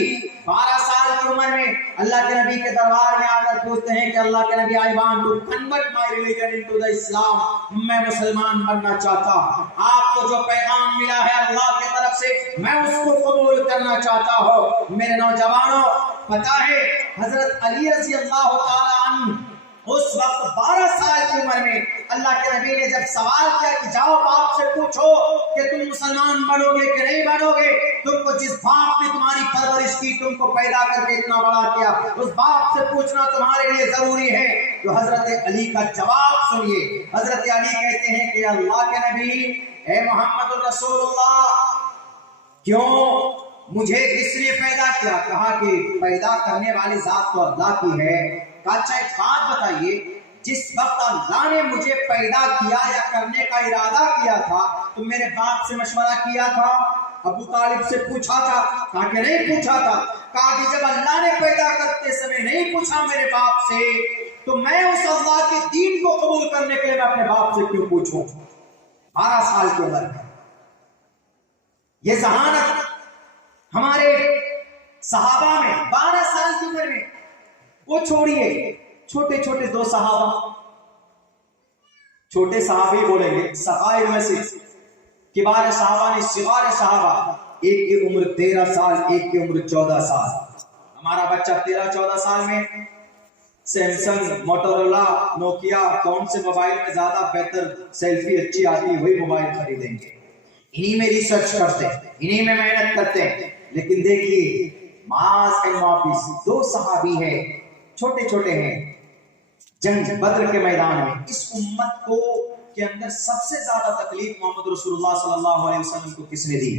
12 سال کی عمر میں اللہ کے نبی کے دربار میں آ کر پوچھتے ہیں کہ اللہ کے نبی I want to convert my religion into the Islam۔ میں مسلمان بننا چاہتا ہوں، آپ کو جو پیغام ملا ہے اللہ کی طرف سے میں اس کو قبول کرنا چاہتا ہوں۔ میرے نوجوانوں، پتہ ہے حضرت علی رضی اللہ تعالیٰ عنہ اس وقت 12 سال کی عمر میں اللہ کے نبی نے جب سوال کیا کہ جاؤ باپ سے پوچھو کہ تم مسلمان بنو گے کہ نہیں بنو گے، تم کو جس باپ نے تمہاری پرورش کی، تم کو پیدا کر کے اتنا بڑا کیا، اس باپ سے پوچھنا تمہارے لیے ضروری ہے۔ تو حضرت علی کا جواب سنیے۔ حضرت علی کہتے ہیں کہ اللہ کے نبی، اے محمد الرسول اللہ، کیوں مجھے کس نے پیدا کیا؟ کہا کہ پیدا کرنے والی ذات تو اللہ کی ہے۔ کہا اچھا ایک بات بتائیے، جس وقت اللہ نے مجھے پیدا کیا یا کرنے کا ارادہ کیا تھا تو میرے باپ سے مشورہ کیا تھا؟ ابو طالب سے پوچھا تھا؟ کہا کہ نہیں پوچھا تھا۔ کہا کہ جب اللہ نے پیدا کرتے سمے نہیں پوچھا میرے باپ سے تو میں اس اللہ کے دین کو قبول کرنے کے لیے میں اپنے باپ سے کیوں پوچھوں؟ 12 سال کی عمر میں یہ ذہانت ہمارے صحابہ میں 12 سال کی عمر میں، وہ چھوڑیے چھوٹے چھوٹے 2 صحابہ، چھوٹے صحابی بولیں گے، صغائر میں سے کبار صحابہ نے صغار صحابہ، ایک کی عمر 13 سال، ایک کی عمر 14 سال۔ ہمارا بچہ 13-14 سال میں سیمسنگ، موٹورولا، نوکیا، کون سے موبائل میں زیادہ بہتر سیلفی اچھی آتی ہے وہی موبائل خریدیں گے، انہی میں ریسرچ کرتے ہیں، انہی میں محنت کرتے ہیں۔ لیکن دیکھیے معاذ اینڈ معافیز 2 صحابی ہیں، چھوٹے چھوٹے ہیں، جنگ بدر کے میدان میں اس امت کو کے اندر سب سے زیادہ تکلیف محمد رسول اللہ صلی اللہ علیہ وسلم کو کس نے دی؟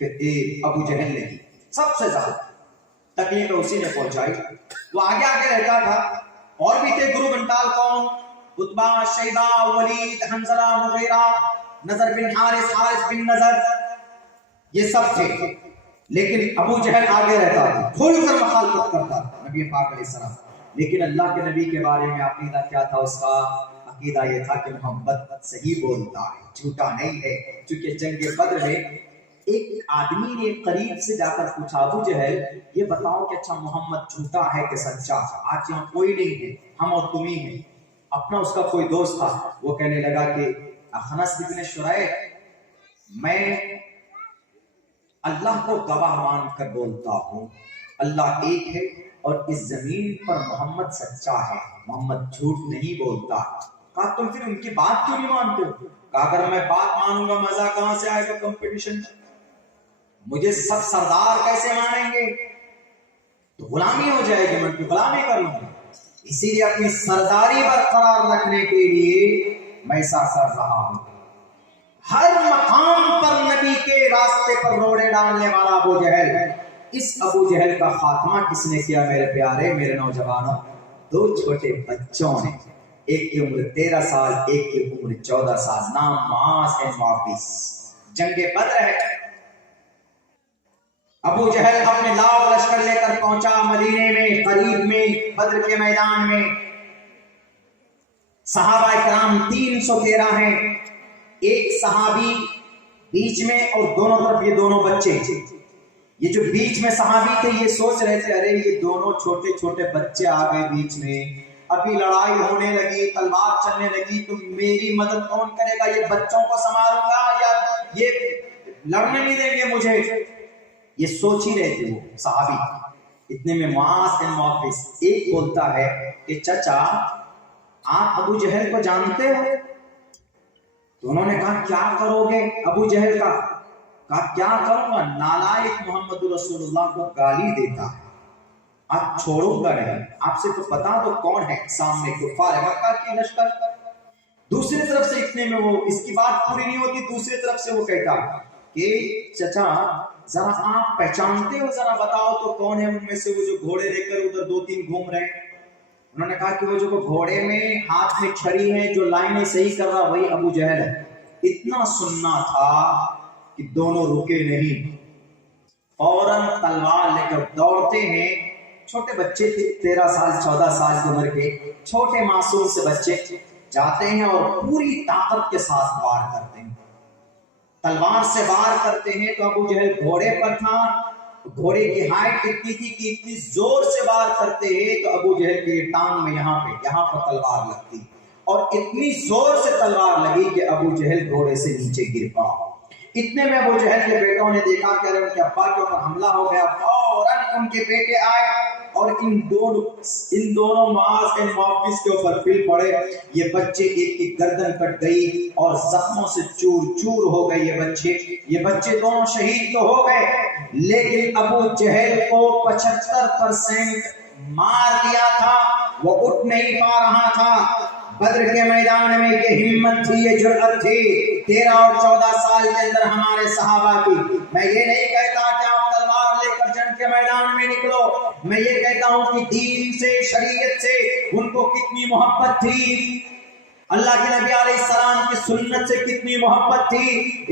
کہ ابو جہل نے دی۔ سب سے زیادہ تکلیف اسی نے پہنچائی۔ وہ آگے آگے رہتا تھا، اور بھی تھے گرو گھنٹال قوم، عتبہ، شیبہ، ولید، حنظلہ، مغیرہ، نظر بن حارث، حارث بن نظر، یہ سب تھے، لیکن ابو جہل آگے رہتا تھا، کھل کر مخالفت کرتا نبی پاک علیہ السلام۔ لیکن اللہ کے نبی کے بارے میں عقیدہ کیا تھا اس کا؟ عقیدہ یہ تھا کہ محمد صحیح بولتا ہے، جھوٹا نہیں ہے۔ چونکہ جنگ بدر میں ایک آدمی نے قریب سے جا کر پوچھا، ابو جہل یہ بتاؤ کہ اچھا محمد جھوٹا ہے کہ سچا؟ آج یہاں کوئی نہیں ہے، ہم اور تم ہی ہیں۔ اپنا اس کا کوئی دوست تھا، وہ کہنے لگا کہ اخنس بن شریح، میں اللہ کو گواہ مان کر بولتا ہوں، اللہ ایک ہے اور اس زمین پر محمد سچا ہے، محمد جھوٹ نہیں بولتا۔ کہا تم پھر ان کی بات کیوں نہیں مانتے ہو؟ کہا اگر میں بات مانوں گا مزہ کہاں سے آئے گا کمپٹیشن؟ مجھے سب سردار کیسے مانیں گے؟ تو غلامی ہو جائے گی، میں کی غلامی کر لوں گا۔ اسی لیے اپنی سرداری برقرار رکھنے کے لیے میں ایسا کر رہا ہوں۔ ہر مقام پر نبی کے راستے پر روڑے ڈالنے والا ابو جہل، اس ابو جہل کا خاتمہ کس نے کیا میرے پیارے میرے نوجوانوں؟ دو چھوٹے بچوں نے، ایک کی عمر 13 سال، ایک کی عمر 14 سال، نام معاذ بن معاویہ، جنگ بدر ہے۔ ابو جہل اپنے لاؤ لشکر لے کر پہنچا مدینے میں، قریب میں بدر کے میدان میں۔ صحابہ کرام 313 ہیں، ایک صحابی بیچ میں اور دونوں طرف یہ دونوں بچے۔ یہ جو بیچ میں صحابی تھے یہ سوچ رہے تھے ارے یہ دونوں چھوٹے چھوٹے بچے آ گئے بیچ میں، ابھی لڑائی ہونے لگی، تلوار چلنے لگی تو میری مدد کون کرے گا؟ یہ بچوں کو سنبھالوں گا یا یہ لڑنے نہیں دیں گے مجھے؟ یہ سوچ ہی رہے تھے وہ صحابی۔ اتنے میں معاذ بن معاویہ ایک بولتا ہے کہ چچا آپ ابو جہل کو جانتے ہو؟ تو انہوں نے کہا کیا کرو گے ابو جہل کا؟ کہا کیا کروں گا، نالائق محمد رسول اللہ کو گالی دیتا ہے، آپ چھوڑوں گا نہیں، آپ سے تو پتا تو کون ہے سامنے کفار مکہ کی لشکر۔ دوسری طرف سے اتنے میں وہ اس کی بات پوری نہیں ہوتی، دوسری طرف سے وہ کہتا کہ چچا ذرا آپ پہچانتے ہو، ذرا بتاؤ تو کون ہے ان میں سے وہ جو گھوڑے لے کر ادھر 2-3 گھوم رہے ہیں؟ انہوں نے کہا کہ وہ جو گھوڑے میں ہاتھ میں چھڑی ہے جو لائنیں صحیح کر رہا وہی ابو جہل ہے۔ اتنا سننا تھا کہ دونوں رکے نہیں، فوراً تلوار لے کر دوڑتے ہیں۔ چھوٹے بچے تھے، 13 سال 14 سال کی عمر کے چھوٹے معصوم سے بچے جاتے ہیں اور پوری طاقت کے ساتھ وار کرتے ہیں، تلوار سے وار کرتے ہیں۔ تو ابو جہل گھوڑے پر تھا، گھوڑے کی ہائٹ اتنی تھی کہ اتنی زور سے وار کرتے ہیں تو ابو جہل کی ٹانگ میں یہاں پر تلوار لگتی اور اتنی زور سے تلوار لگی کہ ابو جہل گھوڑے سے نیچے گر پڑا۔ اتنے میں ابو جہل کے بیٹوں نے دیکھا کہ ان کے ابا کے اوپر حملہ ہو گیا، فوراً ان کے بیٹے آئے اور ان دونوں معاذ بن معاویہ کے اوپر پھل پڑے۔ یہ بچے ایک کی گردن کٹ گئی اور زخموں سے چور چور ہو گئے یہ بچے دونوں شہید تو ہو گئے، لیکن ابو جہل کو 75% مار دیا تھا، وہ اٹھ نہیں پا رہا تھا۔ بدر کے میدان میں یہ ہمت تھی، یہ جرأت تھی 13 اور 14 سال کے اندر ہمارے صحابہ کی۔ میں یہ نہیں کہتا کہ آپ تلوار لے کر جنگ کے میدان میں نکلو، میں یہ کہتا ہوں کہ دین سے، شریعت سے ان کو کتنی محبت تھی، اللہ کے نبی علیہ السلام کی سنت سے کتنی محبت تھی۔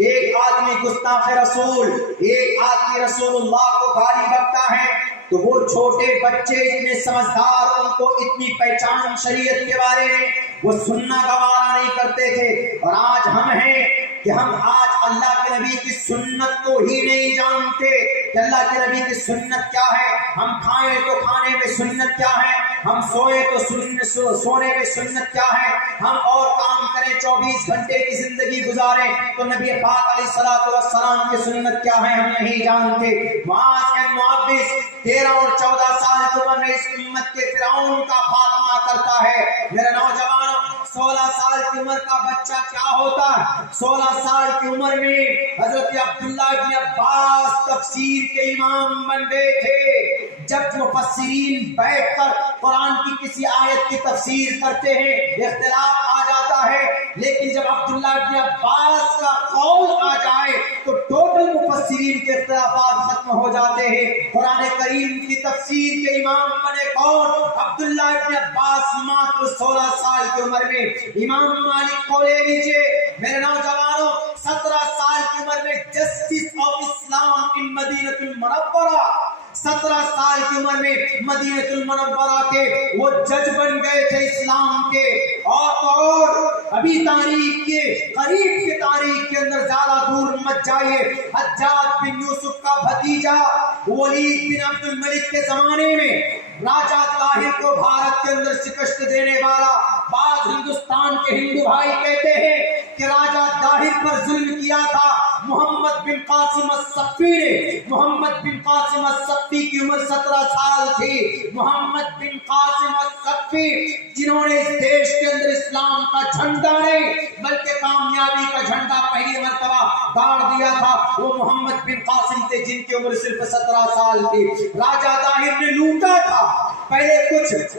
ایک آدمی گستاخ رسول، ایک آدمی رسول اللہ کو گالی بکتا ہے تو وہ چھوٹے بچے اتنے سمجھدار، ان کو اتنی پہچان شریعت کے بارے میں وہ سننا گوارا نہیں کرتے تھے۔ اور آج ہم ہیں کہ ہم آج اللہ کے نبی کی سنت کو ہی نہیں جانتے کہ اللہ کے نبی کی سنت کیا ہے۔ ہم کھائیں تو کھانے میں سنت کیا ہے، ہم سوئے تو سونے میں سنت کیا ہے، ہم اور کام کریں 24 گھنٹے کی زندگی گزاریں تو نبی پاک علیہ الصلوۃ والسلام کی سنت کیا ہے ہم نہیں جانتے۔ معاذ بن معاویہ 13 اور 14 سال کی عمر میں اس امت کے فرعون کا خاتمہ کرتا ہے۔ میرے نوجوانوں، 16 سال کی عمر کا بچہ کیا ہوتا ہے؟ 16 سال کی عمر میں حضرت عبداللہ بن عباس تفسیر کے امام بن گئے تھے۔ جب مفسرین بیٹھ کر قرآن کی کسی آیت کی تفسیر کرتے ہیں اختلاف آ جاتا ہے، لیکن جب عبداللہ بن عباس کا قول آ جائے تو ٹوٹل مفسرین کے اختلافات ختم ہو جاتے ہیں۔ قرآن کریم کی تفسیر کے امام بنے کون؟ عبداللہ بن عباس، ماتر 16 سال کی عمر میں۔ امام مالک کو لے لیجئے میرے نوجوانوں، 17 سال کی عمر میں جسٹس آف اسلام ان مدینہ المنورہ، 17 سال کی عمر میں مدینہ المنورہ کے وہ جج بن گئے تھے اسلام کے۔ اور ابھی تاریخ کے قریب کے تاریخ کے اندر زیادہ دور مت جائیے، حجاج بن یوسف کا بھتیجا ولید بن عبد الملک کے زمانے میں راجہ طاہر کو بھارت کے اندر شکست دینے والا، بعض ہندوستان کے ہندو بھائی کہتے ہیں کہ راجہ طاہر پر ظلم کیا تھا محمد بن قاسم الثقفی نے۔ محمد بن قاسم الثقفی کی عمر 17 سال تھی۔ محمد بن قاسم الثقفی جنہوں نے اس دیش کے اندر اسلام کا جھنڈا نہیں بلکہ کامیابی کا جھنڈا پہلی مرتبہ گاڑ دیا تھا، وہ محمد بن قاسم تھے جن کی عمر صرف 17 سال تھی۔ راجہ طاہر نے لوٹا تھا، پہلے کچھ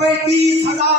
35,000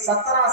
17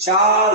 4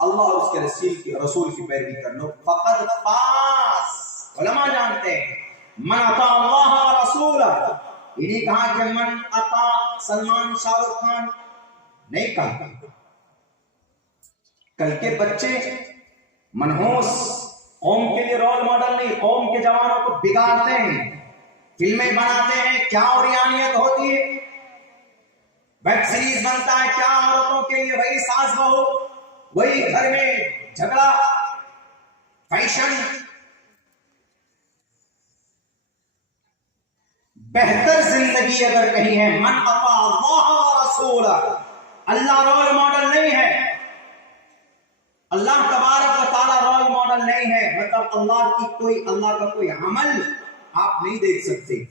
اللہ اور اس کے رسول کی پیروی کر لو، فقد فاز۔ علماء جانتے ہیں من اطاع اللہ و رسولہ، یہ نہیں کہا کہ من اطاع سلمان شاہ رخ خان، نہیں کہا۔ کل کے بچے منحوس، قوم کے لیے رول ماڈل نہیں، قوم کے جوانوں کو بگاڑتے ہیں، فلمیں بناتے ہیں، کیا اوریانیت ہوتی ہے، ویب سیریز بنتا ہے، کیا عورتوں کے لیے وہی ساس بہو، وہی گھر میں جھگڑا، فیشن۔ بہتر زندگی اگر کہیں ہے من اطاع اللہ و رسولہ، اللہ رول ماڈل نہیں ہے، اللہ تبارک و تعالی رول ماڈل نہیں ہے، مطلب اللہ کا کوئی عمل آپ نہیں دیکھ سکتے۔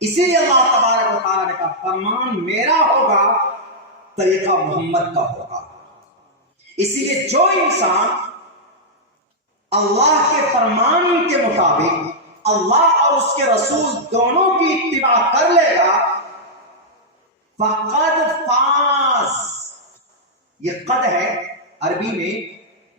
اسی لیے اللہ تبارک و تعالی نے کہا فرمان میرا ہوگا، طریقہ محمد کا ہوگا۔ اسی لیے جو انسان اللہ کے فرمان کے مطابق اللہ اور اس کے رسول دونوں کی اتباع کر لے گا، فقد فاز۔ یہ قد ہے عربی میں،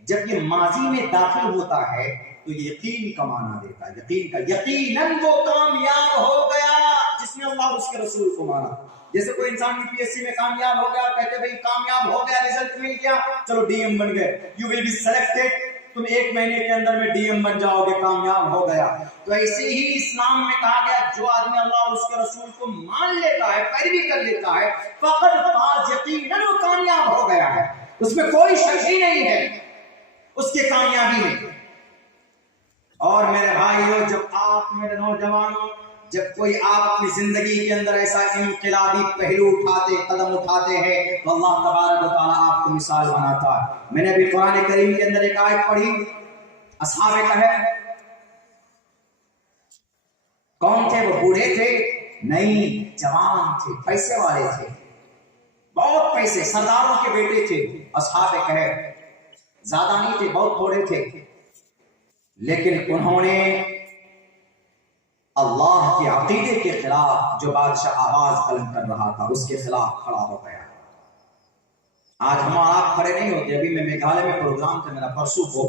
جب یہ ماضی میں داخل ہوتا ہے تو یہ یقین کا معنی دیتا ہے، یقین کا، یقیناً وہ کامیاب ہو گیا جس نے اللہ اور اس کے رسول کو مانا۔ جیسے کوئی انسان UPSC میں کامیاب ہو گیا، کہتے بھئی کامیاب ہو گیا، رزلٹ مل گیا، چلو ڈی ایم بن گئے، یو ول بی سلیکٹڈ، تم 1 مہینے کے اندر میں ڈی ایم بن جاؤ گے، کامیاب ہو گیا۔ تو ایسے ہی اسلام میں کہا گیا جو آدمی اللہ اور اس کے رسول کو مان لیتا ہے، پیروی کر لیتا ہے، فقد فاز، یقیناً وہ کامیاب ہو گیا ہے، اس میں کوئی شک ہی نہیں ہے اس کی کامیابی میں۔ اور میرے بھائیو، جب آپ میرے نوجوانوں، جب کوئی آپ اپنی زندگی کے اندر ایسا انقلابی پہلو قدم اٹھاتے ہیں تو اللہ تبارک و تعالیٰ آپ کو مثال بناتا ہے۔ میں نے ابھی قرآن کریم کے اندر ایک آیت پڑھی، اصحاب کہف کون تھے؟ وہ بوڑھے تھے؟ نہیں، جوان تھے، پیسے والے تھے، بہت پیسے، سرداروں کے بیٹے تھے اصحاب کہف، زیادہ نہیں تھے، بہت تھوڑے تھے، لیکن انہوں نے اللہ کے عقیدے کے خلاف جو بادشاہ آواز بلند کر رہا تھا اس کے خلاف کھڑا ہو گیا۔ آج ہم آپ کھڑے نہیں ہوتے۔ ابھی میں میگھالیہ میں پروگرام تھا میرا پرسوں کو،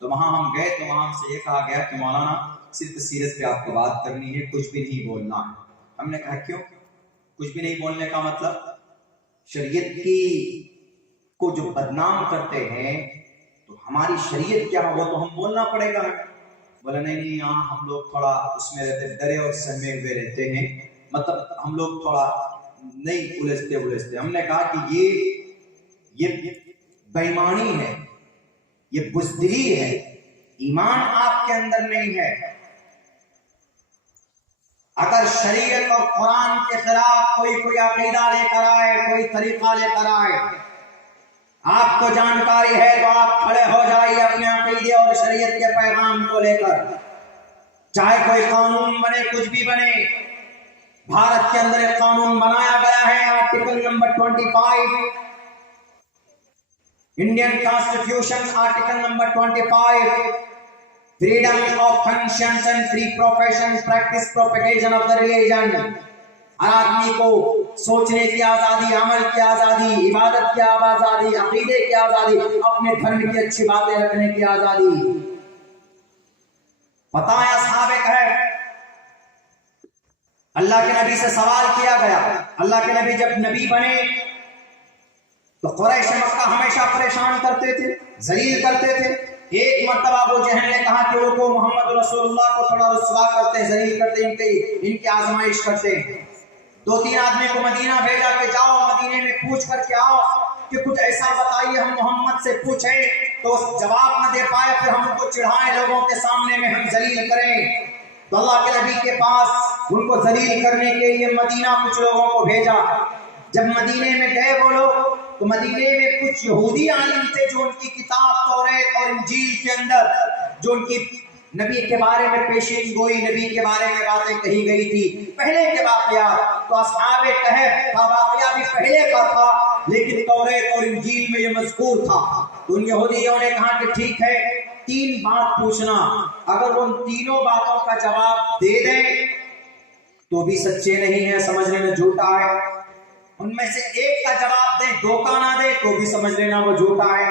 تو وہاں ہم گئے تو وہاں ہم سے یہ کہا گیا کہ مولانا صرف سیرت پہ آپ کو بات کرنی ہے، کچھ بھی نہیں بولنا ہے۔ ہم نے کہا کیوں؟ کچھ بھی نہیں بولنے کا مطلب شریعت کی کو جو بدنام کرتے ہیں تو ہماری شریعت کیا ہے وہ تو ہم بولنا پڑے گا۔ بولا نہیں، یہاں ہم لوگ تھوڑا اس میں رہتے، ڈرے اور سہمے ہوئے رہتے ہیں، مطلب ہم لوگ تھوڑا نہیں الجھتے۔ ہم نے کہا کہ یہ بےایمانی ہے، یہ بزدلی ہے، ایمان آپ کے اندر نہیں ہے۔ اگر شریعت اور قرآن کے خلاف کوئی عقیدہ لے کر آئے، کوئی طریقہ لے کر آئے، آپ کو جانکاری ہے تو آپ کھڑے ہو جائیے اپنے عقیدے اور شریعت کے پیغام کو لے کر، چاہے کوئی قانون بنے، کچھ بھی بنے۔ بھارت کے اندر ایک قانون بنایا گیا ہے، article number 25، Indian constitution article number 25، freedom of conscience and free profession practice propagation of the religion. ہر آدمی کو سوچنے کی آزادی، عمل کی آزادی، عبادت کی آزادی، عقیدے کی آزادی، اپنے دھرم کی اچھی باتیں رکھنے کی آزادی۔ پتہ ہے اصحاب کہف، اللہ کے نبی سے سوال کیا گیا۔ اللہ کے نبی جب نبی بنے تو قریش مکہ ہمیشہ پریشان کرتے تھے، ذلیل کرتے تھے۔ ایک مرتبہ ابو جہل نے کہا کہ وہ محمد رسول اللہ کو تھوڑا رسوا کرتے، ذلیل کرتے، ان کی آزمائش کرتے۔ 2-3 آدمی کو مدینہ بھیجا کہ جاؤ مدینے میں پوچھ کر کے آؤ کہ کچھ ایسا بتائیے، ہم محمد سے پوچھیں تو جواب نہ دے پائے، پھر ہم ان کو چڑھائیں، لوگوں کے سامنے میں ہم ذلیل کریں۔ تو اللہ کے نبی کے پاس ان کو ذلیل کرنے کے لیے مدینہ کچھ لوگوں کو بھیجا۔ جب مدینے میں گئے وہ لوگ تو مدینے میں کچھ یہودی عالم تھے جو ان کی کتاب توریت اور انجیل کے اندر جو ان کی نبی کے بارے میں پیشین گوئی، نبی کے بارے میں باتیں کہی گئی تھی پہلے کے واقعات، تو اصحاب کہف کا واقعہ بھی پہلے کا تھا لیکن توریت اور انجیل میں یہ مذکور تھا۔ تو ان یہودیوں نے کہا کہ ٹھیک ہے، 3 بات پوچھنا، اگر وہ ان تینوں باتوں کا جواب دے دیں تو بھی سچے نہیں ہیں، سمجھ لینا جھوٹا ہے۔ ان میں سے ایک کا جواب دیں، دھوکہ نہ دے تو بھی سمجھ لینا وہ جھوٹا ہے۔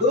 2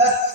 10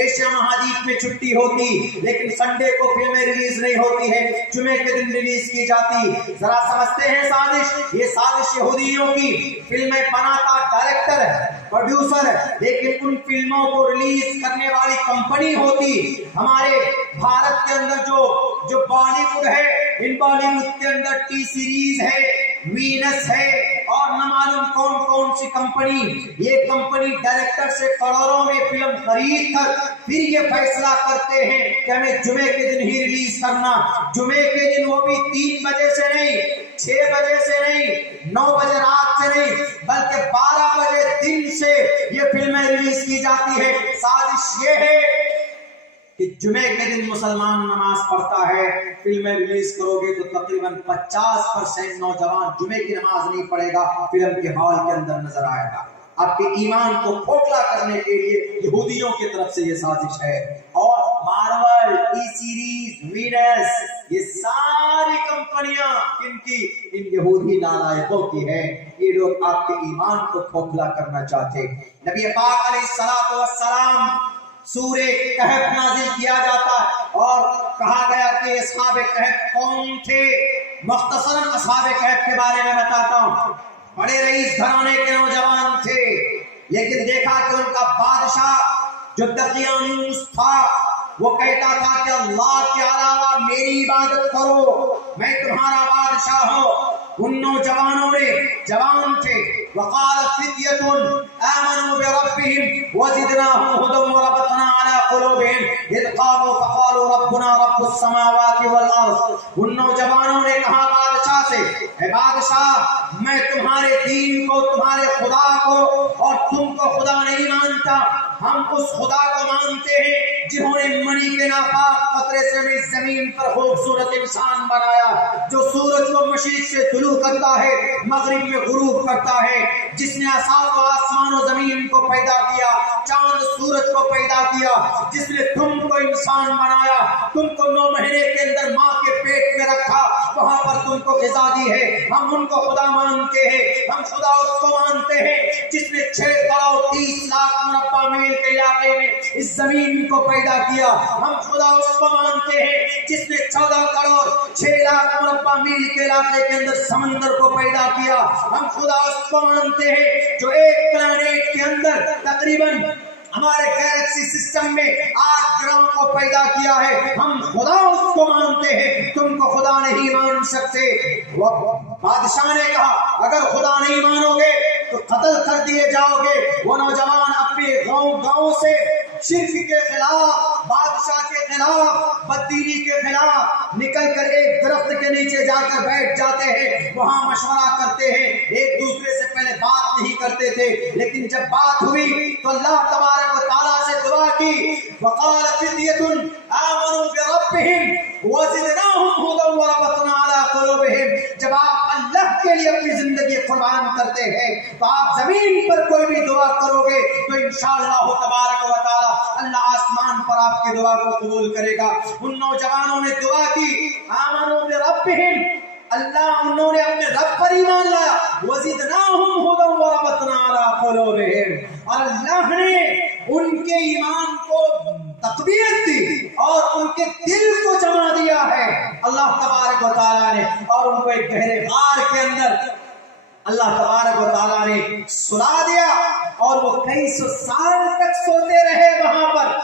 ایشیا مہادیپ میں چھٹی ہوتی, لیکن سنڈے کو فلمیں ریلیز نہیں ہوتی ہے, جمعے کے دن ریلیز کی جاتی. ذرا سمجھتے ہیں سازش, یہ سازش یہودیوں کی. فلمیں بناتا ڈائریکٹر ہے, پروڈیوسر ہے, لیکن ان فلموں کو ریلیز کرنے والی کمپنی ہوتی. ہمارے بھارت کے اندر جو بالی ووڈ ہے, ان بالی ووڈ کے اندر ٹی سیریز ہے, وینس ہے, اور نہ معلوم کون کون سی کمپنی. یہ کمپنی ڈائریکٹر سے کروڑوں میں فلم خرید کر پھر یہ فیصلہ کرتے ہیں کہ ہمیں جمعے کے دن ہی ریلیز کرنا. جمعے کے دن وہ بھی 3 بجے سے نہیں, 6 بجے سے نہیں, 9 بجے رات سے نہیں, بلکہ 12 بجے دن سے یہ فلمیں ریلیز کی جاتی ہے. سازش یہ ہے کہ جمعے کے دن مسلمان نماز پڑھتا ہے, فلمیں ریلیز کرو گے تو تقریباً 50% نوجوان جمعے کی نماز نہیں پڑھے گا, فلم کے ہال کے اندر نظر آئے گا. آپ کے ایمان کو کھوکھلا کرنے کے لیے یہودیوں کی طرف سے یہ سازش ہے. اور مارول, ٹی سیریز, وینس, یہ ساری کمپنیاں ان کی ان یہودی نالائقوں کی ہیں. یہ لوگ آپ کے ایمان کو کھوکھلا کرنا چاہتے. نبی پاک علیہ الصلوۃ والسلام سورہ کہف نازل کیا جاتا اور کہا گیا کہ اصحاب کہف کون تھے. مختصراً اصحاب کہف کے بارے میں بتاتا ہوں. بڑے رئیس گھرانے کے نوجوان تھے, لیکن دیکھا کہ ان کا بادشاہ جو دقیانوس تھا وہ کہتا تھا کہ اللہ کے علاوہ میری عبادت کرو, میں تمہارا بادشاہ ہوں. ان نوجوانوں نے, جوان تھے, وقال فتية آمنوا بربهم وزدناهم هدى وربطنا على قلوبهم إذ قاموا فقالوا ربنا رب السماوات والأرض. ان نوجوانوں نے کہا بادشاہ سے, اے بادشاہ میں تمہارے دین کو, تمہارے خدا کو اور تم کو خدا نہیں مانتا, ہم اس خدا کو مانتے ہیں جنہوں نے منی کے ناپاک قطرے سے بھی زمین پر خوبصورت انسان بنایا, جو سورج کو مشرق سے طلوع کرتا ہے, مغرب میں غروب کرتا ہے, جس نے آسمان و زمین کو پیدا کیا, چاند سورج کو پیدا کیا, جس نے تم کو انسان بنایا, تم کو 9 مہینے کے اندر ماں کے پیٹ میں رکھا, وہاں پر تم کو غذا دی ہے. ہم ان کو خدا مانتے ہیں. ہم خدا اس کو مانتے ہیں جس نے 6 کروڑ 30 لاکھ مربع میل کے علاقے میں اس زمین کو پیدا کیا. ہم خدا اس کو مانتے ہیں جس نے 14 کروڑ 6 لاکھ مربع میل کے علاقے کے اندر سمندر کو پیدا کیا. ہم خدا اس کو مانتے ہیں جو ایک پلانیٹ کے اندر تقریباً ہمارے گیلیکسی سسٹم میں 8 گرہوں کو پیدا کیا ہے. ہم خدا اس کو مانتے ہیں, تم کو خدا نہیں مان سکتے. وہ بادشاہ نے کہا اگر خدا نہیں مانو گے تو قتل کر دیے جاؤ گے. وہ نوجوان اپنے گاؤں سے شرک کے خلاف, بادشاہ کے خلاف, بددینی کے خلاف نکل کر ایک درخت کے نیچے جا کر بیٹھ جاتے ہیں, وہاں مشورہ کرتے ہیں. ایک دوسرے سے پہلے بات نہیں کرتے تھے, لیکن جب بات ہوئی تو اللہ تبارک و تعالیٰ سے دعا کی. وقال فتية آمنوا بربهم وزدناهم هدى وربطنا على قلوبهم. جب آپ اللہ کے لیے اپنی زندگی قربان کرتے ہیں تو آپ زمین پر کوئی بھی دعا کرو گے تو انشاءاللہ تبارک و تعالیٰ اللہ آسمان پر آپ کی دعا کو قبول کرے گا. ان نوجوانوں نے دعا کی, آمنوا بربهم, اللہ انہوں نے اپنے رب پر ایمان لایا, وزدناهم هدى وربطنا على قلوبهم, اور اللہ نے ان کے ایمان کو تقویت دی اور ان کے دل کو جما دیا ہے اللہ تبارک و تعالیٰ نے, اور ان کو ایک گہرے غار کے اندر اللہ تبارک و تعالیٰ نے سلا دیا, اور وہ کئی سو سال تک سوتے رہے وہاں پر.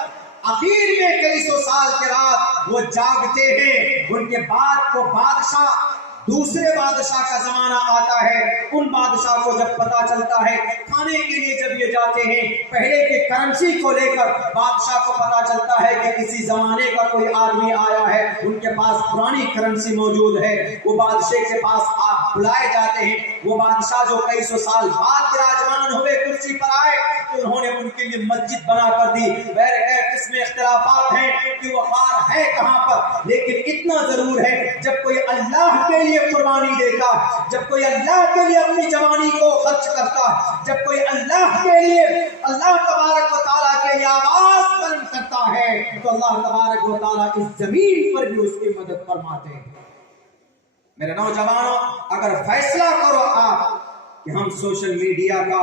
آخر میں کئی سو سال کے بعد وہ جاگتے ہیں. ان کے بعد کو بادشاہ, دوسرے بادشاہ کا زمانہ آتا ہے. ان بادشاہ کو جب پتا چلتا ہے, کھانے کے لیے جب یہ جاتے ہیں, پہلے کے کرنسی کو لے کر بادشاہ کو پتا چلتا ہے کہ کسی زمانے کا کوئی آدمی آیا ہے, ان کے پاس پرانی کرنسی موجود ہے. وہ بادشاہ کے پاس آپ بلائے جاتے ہیں. وہ بادشاہ جو کئی سو سال بعد براجمان ہوئے کرسی پر آئے تو انہوں نے ان کے لیے مسجد بنا کر دی. بہرکیف اس میں اختلافات ہیں کہ وہ غار ہے کہاں پر, لیکن اتنا ضرور ہے جب کوئی اللہ کے لیے قربانی دیتا, جب کوئی اللہ کے لیے اپنی جوانی کو خرچ کرتا, جب کوئی اللہ کے لیے اللہ تبارک و تعالیٰ کے لیے آواز بلند کرتا ہے تو اللہ تبارک و تعالیٰ اس زمین پر بھی اس کی مدد فرماتے ہیں. میرے نوجوانوں, اگر فیصلہ کرو آپ کہ ہم سوشل میڈیا کا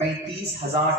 35,000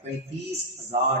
35,000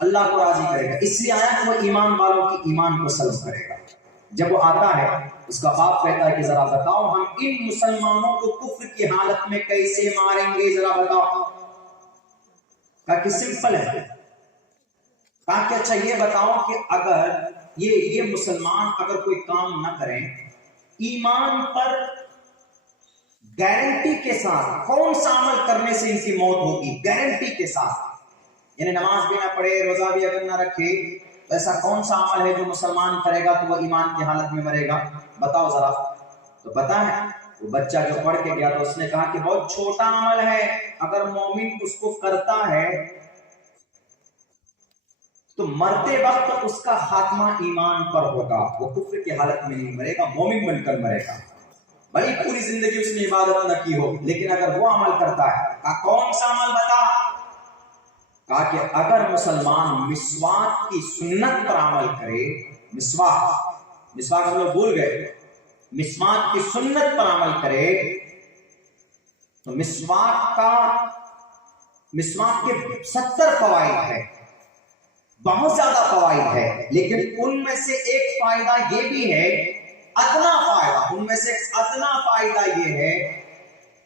اللہ کو راضی کرے گا. اس لیے آیا کہ وہ ایمان والوں کی ایمان کو سلب کرے گا. جب وہ آتا ہے اس کا باپ کہتا ہے کہ ذرا بتاؤ ہم ان مسلمانوں کو کفر کی حالت میں کیسے ماریں گے، ذرا بتاؤ. کہا کہ سمپل ہے. کہا کہ اچھا یہ بتاؤ کہ اگر یہ مسلمان اگر کوئی کام نہ کریں ایمان پر گارنٹی کے ساتھ، کون سا عمل کرنے سے ان کی موت ہوگی گارنٹی کے ساتھ، یعنی نماز بھی نہ پڑھے روزہ بھی اگر نہ رکھے، تو ایسا کون سا عمل ہے جو مسلمان کرے گا تو وہ ایمان کی حالت میں مرے گا، بتاؤ ذرا. تو پتہ ہے وہ بچہ جو پڑھ کے گیا تو اس نے کہا کہ بہت چھوٹا عمل ہے، اگر مومن اس کو کرتا ہے تو مرتے وقت اس کا خاتمہ ایمان پر ہوگا، وہ کفر کی حالت میں نہیں مرے گا، مومن بن کر مرے گا. بھائی پوری زندگی اس نے عبادت نہ کی ہو لیکن اگر وہ عمل کرتا ہے. کہا کون سا عمل بتا؟ کہا کہ اگر مسلمان مسواک کی سنت پر عمل کرے، مسواک ہم لوگ بھول گئے، مسواک کی سنت پر عمل کرے تو مسواک کے 70 فوائد ہے، بہت زیادہ فوائد ہے، لیکن ان میں سے ایک فائدہ یہ بھی ہے، ادنا فائدہ، ان میں سے ادنا فائدہ یہ ہے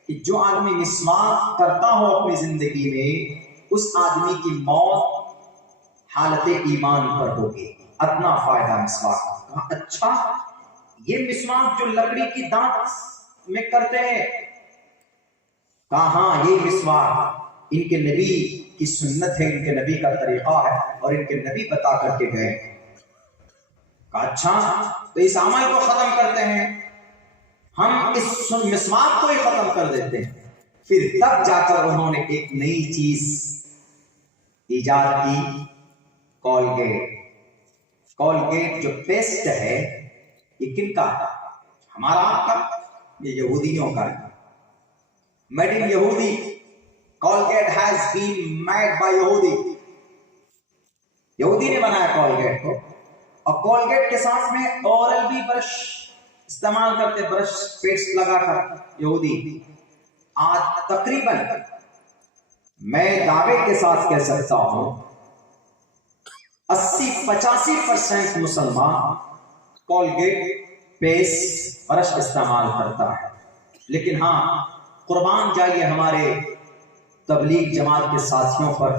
کہ جو آدمی مسواک کرتا ہو اپنی زندگی میں اس آدمی کی موت حالت ایمان پر ہوگی. ادنا فائدہ مسواک. کہا اچھا یہ مسواک جو لکڑی کی دانت میں کرتے ہیں؟ کہا ہاں یہ مسواک ان کے نبی کی سنت ہے، ان کے نبی کا طریقہ ہے اور ان کے نبی بتا کر کے گئے. کہا اچھا تو اس عمل کو ختم کرتے ہیں، ہم اس مسواک کو ہی ختم کر دیتے ہیں. پھر تب جا کر انہوں نے ایک نئی چیز ایجاد کی، کولگیٹ جو پیسٹ ہے یہ کن کا؟ ہمارا آپ کا؟ یہ یہودیوں کا ہے، میڈ ان یہودی. Colgate has been made by یہودی نے بنایا کولگیٹ کو. اور کولگیٹ کے ساتھ میں اورل بھی برش استعمال کرتے، برش پیسٹ لگا کر یہودی. آج تقریباً میں دعوے کے ساتھ کہہ سکتا ہوں 80-85% مسلمان کولگیٹ پیسٹ برش استعمال کرتا ہے. لیکن ہاں قربان جائیے ہمارے تبلیغ جماعت کے ساتھیوں پر،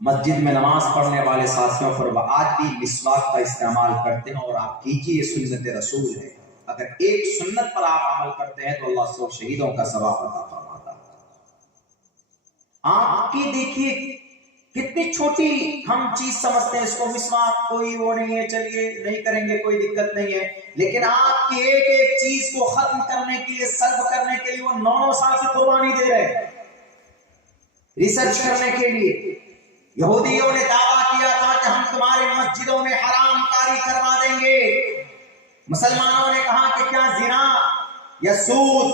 مسجد میں نماز پڑھنے والے ساتھیوں پر، وہ آج بھی مسواک کا استعمال کرتے ہیں. اور آپ کیجیے، سنت رسول ہے. اگر ایک سنت پر آپ عمل کرتے ہیں تو اللہ سو شہیدوں کا ثواب عطا فرماتا ہے. آپ کی دیکھیے کتنی چھوٹی ہم چیز سمجھتے ہیں اس کو، مسواک کوئی وہ نہیں ہے، چلیے نہیں کریں گے کوئی دقت نہیں ہے. لیکن آپ کی ایک ایک چیز کو ختم کرنے کے لیے، سلب کرنے کے لیے وہ 9 سال کی قربانی دے رہے ہیں ریسرچ کرنے کے لیے. یہودیوں نے دعویٰ کیا تھا کہ ہم تمہاری مسجدوں میں حرام کاری کروا دیں گے. مسلمانوں نے کہا کہ کیا زنا یا سود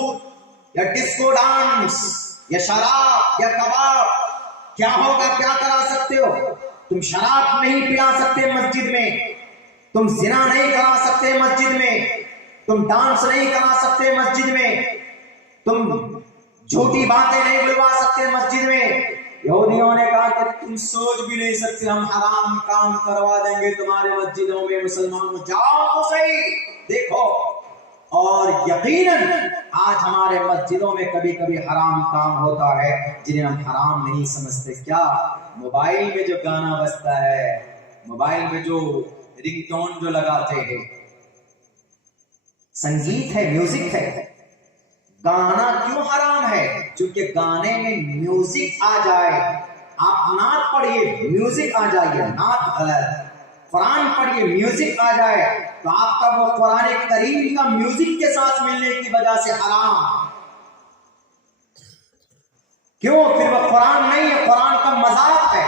یا ڈسکو ڈانس یا شراب یا کباب کیا ہوگا، کیا کرا سکتے ہو؟ تم شراب نہیں پلا سکتے مسجد میں، تم زنا نہیں کرا سکتے مسجد میں، تم ڈانس نہیں کرا سکتے مسجد میں، تم جھوٹی باتیں نہیں بلوا سکتے مسجد میں. یہودیوں نے کہا کہ تم سوچ بھی نہیں سکتے، ہم حرام کام کروا دیں گے تمہارے مسجدوں میں. مسلمانوں جاؤ تو صحیح دیکھو. اور یقیناً آج ہمارے مسجدوں میں کبھی کبھی حرام کام ہوتا ہے جنہیں ہم حرام نہیں سمجھتے. کیا موبائل میں جو گانا بجتا ہے، موبائل میں جو رنگ ٹون جو لگاتے ہیں، سنگیت ہے، میوزک ہے. گانا کیوں حرام ہے؟ چونکہ گانے میں میوزک آ جائے. آپ نعت پڑھیے میوزک آ جائے، نعت غلط. قرآن پڑھیے میوزک آ جائے تو آپ کا وہ قرآن کریم کا میوزک کے ساتھ ملنے کی وجہ سے حرام. کیوں؟ پھر وہ قرآن نہیں ہے، قرآن کا مذاق ہے.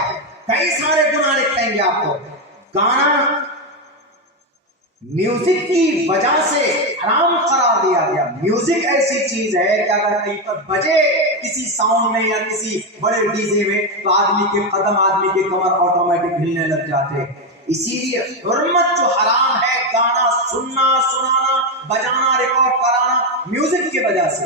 کئی سارے گناہ لکھیں گے آپ کو. گانا میوزک کی وجہ سے حرام قرار دیا گیا. میوزک ایسی چیز ہے کہ اگر کہیں پر بجے کسی ساؤنڈ میں یا کسی بڑے ڈی جے میں تو آدمی کے قدم، آدمی کے کمر آٹومیٹک ہلنے لگ جاتے. اسی لیے حرمت جو حرام ہے گانا سننا، سنانا، بجانا، ریکارڈ کرانا میوزک کی وجہ سے.